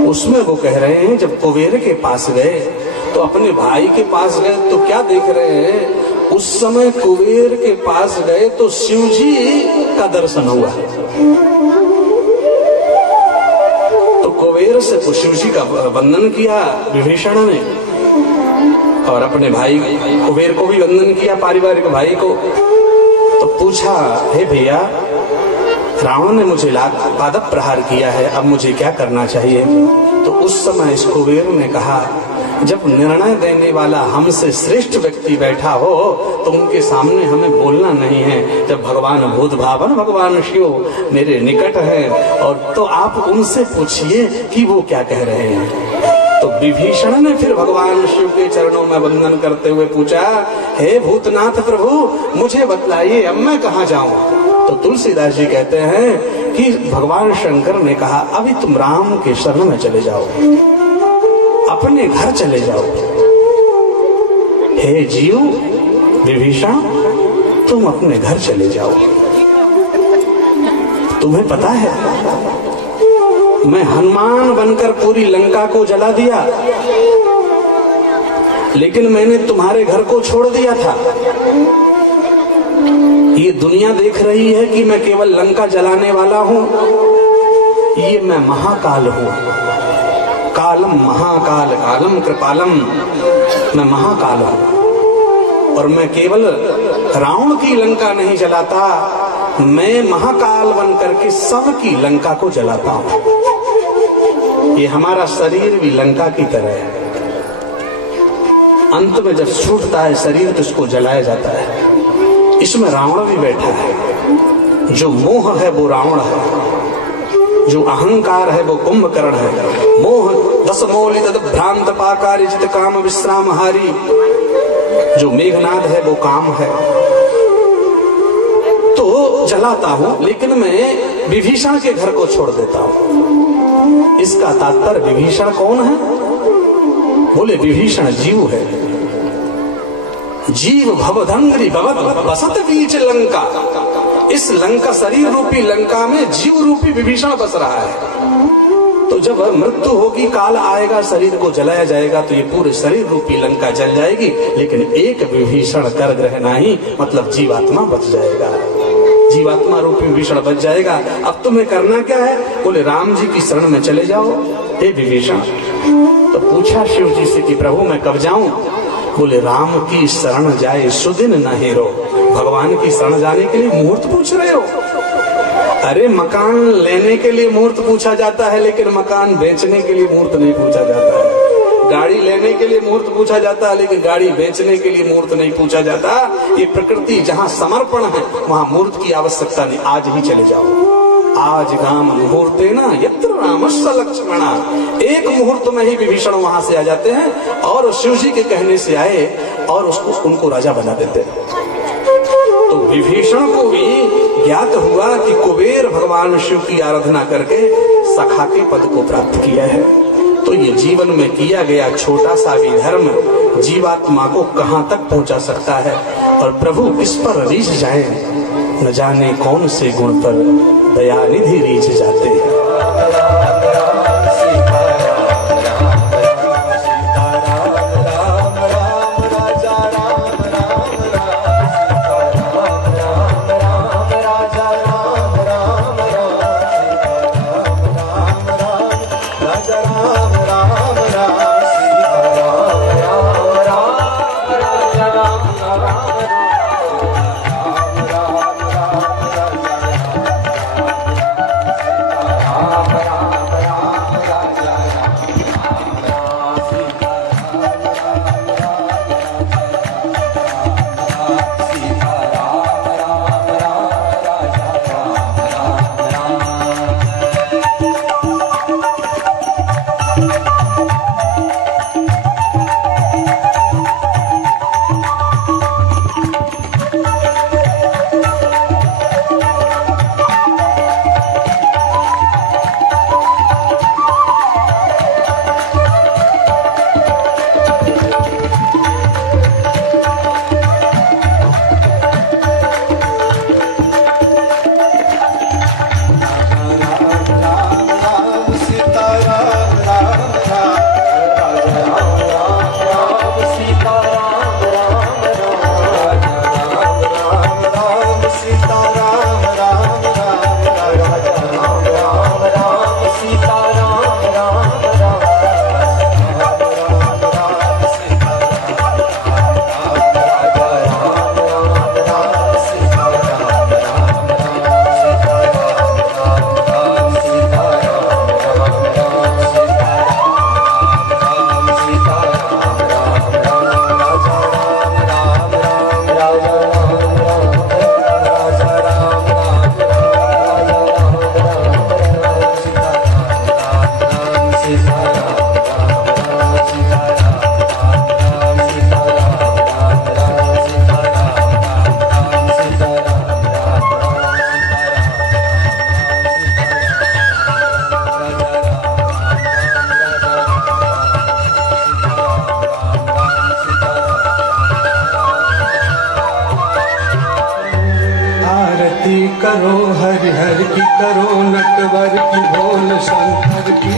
उसमें वो कह रहे हैं जब कुबेर के पास गए तो अपने भाई के पास गए तो क्या देख रहे हैं, उस समय कुबेर के पास गए तो शिव जी का दर्शन हुआ। तो कुबेर से शिव जी का वंदन किया विभीषण ने, और अपने भाई कुबेर को भी वंदन किया, पारिवारिक भाई को। तो पूछा, हे भैया, रावण ने मुझे पादप प्रहार किया है, अब मुझे क्या करना चाहिए? तो उस समय इस कुबेर ने कहा, जब निर्णय देने वाला हमसे श्रेष्ठ व्यक्ति बैठा हो तो उनके सामने हमें बोलना नहीं है। जब भगवान भूत भावन भगवान शिव मेरे निकट है, और तो आप उनसे पूछिए कि वो क्या कह रहे हैं। तो विभीषण ने फिर भगवान शिव के चरणों में वंदन करते हुए पूछा, हे भूतनाथ प्रभु, मुझे बतलाइए अब मैं कहाँ जाऊं? तो तुलसीदास जी कहते हैं कि भगवान शंकर ने कहा, अभी तुम राम के शरण में चले जाओ, अपने घर चले जाओ। हे जीव विभीषण, तुम अपने घर चले जाओ। तुम्हें पता है मैं हनुमान बनकर पूरी लंका को जला दिया, लेकिन मैंने तुम्हारे घर को छोड़ दिया था। ये दुनिया देख रही है कि मैं केवल लंका जलाने वाला हूं, ये मैं महाकाल हूं। कालम महाकाल कालम कृपालम, मैं महाकाल हूं। और मैं केवल रावण की लंका नहीं जलाता, मैं महाकाल बन करके सबकी लंका को जलाता हूं। ये हमारा शरीर भी लंका की तरह है, अंत में जब छूटता है शरीर तो इसको जलाया जाता है। इसमें रावण भी बैठा है, जो मोह है वो रावण है, जो अहंकार है वो कुंभकर्ण है। मोह दस मोलित भ्रांत पाकारी जित काम विश्राम हारी, जो मेघनाद है वो काम है। तो जलाता हूं, लेकिन मैं विभीषण के घर को छोड़ देता हूं। इसका तात्पर्य विभीषण कौन है? बोले विभीषण जीव है। जीव भवधंगरी भवत बसत बीच लंका, इस लंका शरीर रूपी लंका में जीव रूपी विभीषण बस रहा है। तो जब मृत्यु होगी, काल आएगा, शरीर को जलाया जाएगा, तो ये पूरे शरीर रूपी लंका जल जाएगी, लेकिन एक विभीषण कर ग्रह नहीं, मतलब जीवात्मा बच जाएगा, जीवात्मा रूपी विभीषण बच जाएगा। अब तुम्हें करना क्या है? बोले राम जी की शरण में चले जाओ हे विभीषण। तो पूछा शिव जी से कि प्रभु मैं कब जाऊं? बोले राम की शरण जाए सुदिन न हेरो। भगवान की शरण जाने के लिए मुहूर्त पूछ रहे हो? अरे मकान लेने के लिए मुहूर्त पूछा जाता है, लेकिन मकान बेचने के लिए मुहूर्त नहीं पूछा जाता है। गाड़ी लेने के लिए मुहूर्त पूछा जाता है, लेकिन गाड़ी बेचने के लिए मुहूर्त नहीं पूछा जाता। ये प्रकृति जहाँ समर्पण है वहाँ मुहूर्त की आवश्यकता नहीं। आज ही चले जाओ। आज गाम मुहूर्ते ना यत्र रामस्य लक्ष्मणा, एक मुहूर्त में ही विभीषण वहां से आ जाते हैं और शिव जी के कहने से आए और उसको उनको राजा बना देते हैं। तो विभीषण को भी ज्ञात हुआ कि कुबेर भगवान शिव की आराधना करके सखा के पद को प्राप्त किया है। तो ये जीवन में किया गया छोटा सा भी धर्म जीवात्मा को कहां तक पहुंचा सकता है, और प्रभु किस पर रीझ जाए, न जाने कौन से गुण पर दयानिधि रीझ जाते हैं। करो हरिहर की, करो नटवर की, बोल शंकर की।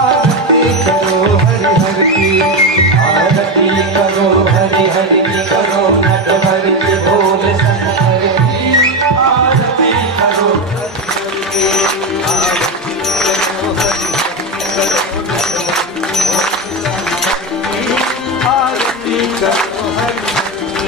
आरती करो हरिहर की, आरती करो हरिहर की, करो नटवर की, बोल शंकर की। आरती करो हरिहर की, आरती करो हरिहर की, आरती करो हरिहर की, आरती करो हरिहर की।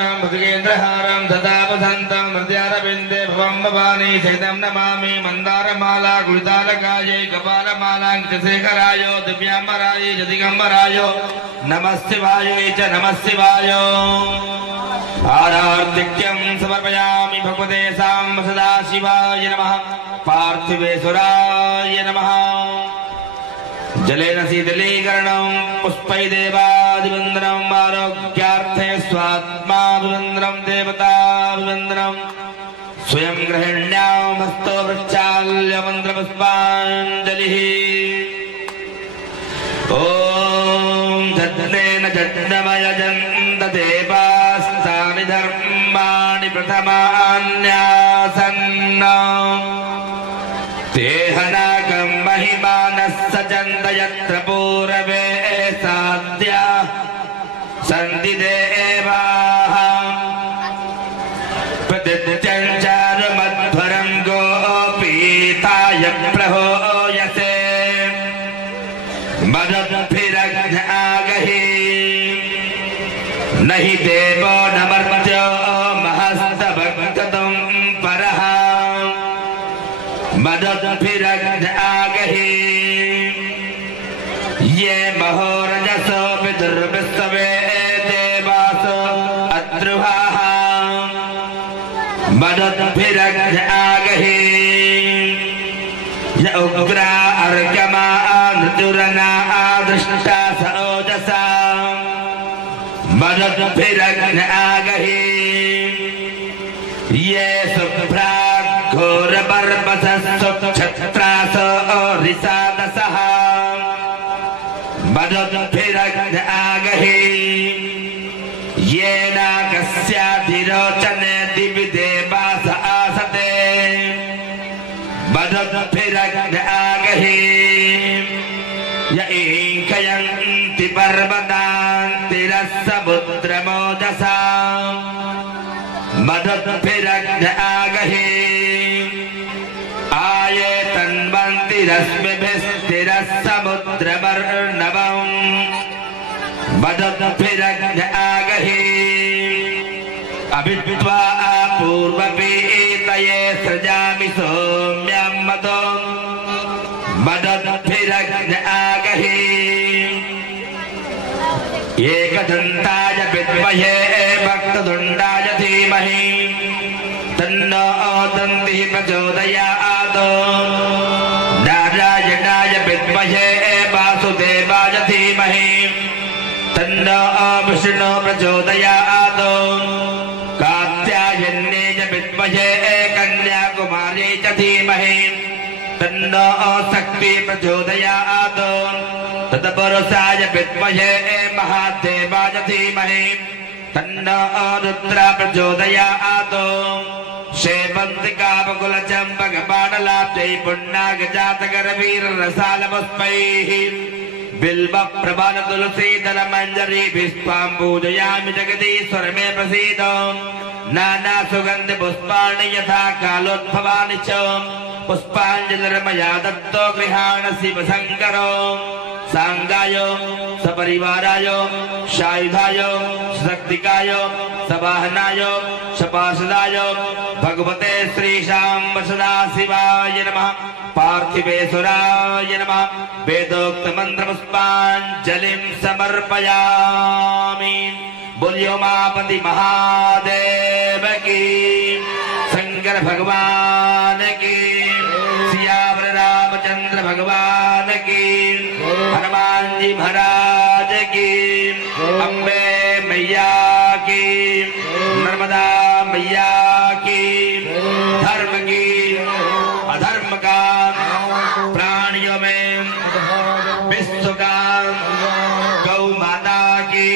कल्पहारं मृगेन्द्रहारं सदा वसन्तं हृदयारविन्दे भवं भवानी सहितं नमामि मन्दारमाला गुरुतालकायै कपालमालां कृतशेखराय दिव्याम्बराय च दिगम्बराय नमः शिवाय च नमः शिवाय आरार्तिक्यं समर्पयामि भगवते साम्ब सदाशिवाय नमः पार्थिवेश्वराय नमः जलेन शीतलीकरणं पुष्पैदेवादिवन्दनम् आरोग्यार्थे स्वात्माभिवन्दनं देवताभिवन्दनं स्वयं गृहिण्यामस्तो वृक्षाल्य मन्त्रपुष्पाञ्जलिः ॐ जज्ञेन जज्ञमयजन्त देवास्तानि धर्माणि प्रथमान्यासन्न तेहनाकं महिमानः सचन्द यत्र पूर्वे साध्या सन्ति देवाः प्रतित्यञ्चारुमध्वरं गोपीताय प्रहोयसे मदभिरग्नागहि नहि देवो न मर्त्यो महस्तभक्तं परः मदभिरग्नागहि ये महोरजसो पितृविश्वे देवासो अद्रुवाः मदभिरग्नागहि य उग्रा अर्गमा नृतुरना दृष्टा स ओजसा मदभिरग्नागहि ये शुभ्रा घोरपर्वतक्षत्रासो रिसादसः मदभिरग्नागहि ये नागस्याधिरोचने दिवि देवास आसते मदभिरग्नागहि य ईङ्कयन्ति पर्वतान् तिरस्समुद्रमोजसा मदभिरग्नागहि आये तन्वन्तिरश्मिभिस्तिरस्समुद्रवर्णवम् मदभिरग्नागहि अभित्वा पूर्वपीतये सृजामि सौम्यं मदो मदभिरग्नागहि एकदन्ताय विद्महे वक्रतुण्डाय धीमहि तन्नो दन्तिः प्रचोदयात् नारायणाय विद्महे वासुदेवाय धीमहि तन्नो विष्णुः प्रचोदयात् कात्यायन्ये च विद्महे कन्याकुमारी च धीमहि तन्नो शक्तिः प्रचोदयात् तत्पुरुषाय विद्महे महादेवाय धीमहि तन्नो रुद्रः प्रचोदयात् शेवन्तिकाबकुलचम्पकपाटलाब्जै पुण्णागजातकरवीररसालपुष्पैः बिल्वप्रबलतुलसीदलमञ्जरीभिस्त्वां पूजयामि जगदीश्वर मे प्रसीद नानासुगन्धिपुष्पाणि यथा कालोद्भवानि च पुष्पाञ्जलिर्मया दत्तो गृहाण शिवशङ्करो सांगाय सपरिवाराय सायुधाय शक्तिकाय सवाहनाय सपार्षदाय भगवते श्रीशाम्ब सदाशिवाय नमः पार्थिवेश्वराय नमः वेदोक्त मंत्र पुष्पांजलिं समर्पयामि। बोलियो उमापति महादेव की, शंकर भगवान की, सियावर रामचंद्र भगवान की, हनुमान जी महाराज की, अम्बे मैया की, नर्मदा मैया की, धर्म की अधर्म का प्राणियों में विश्व का, गौ माता की,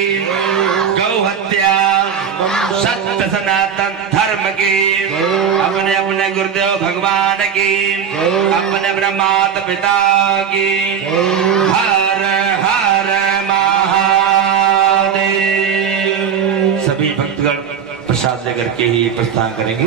गौ हत्या, सत्य सनातन धर्म की, अपने अपने गुरुदेव भगवान की, अपने अपने माता पिता की, हर हर महादेव। सभी भक्तगण प्रसाद लेकर के ही प्रस्थान करेंगे।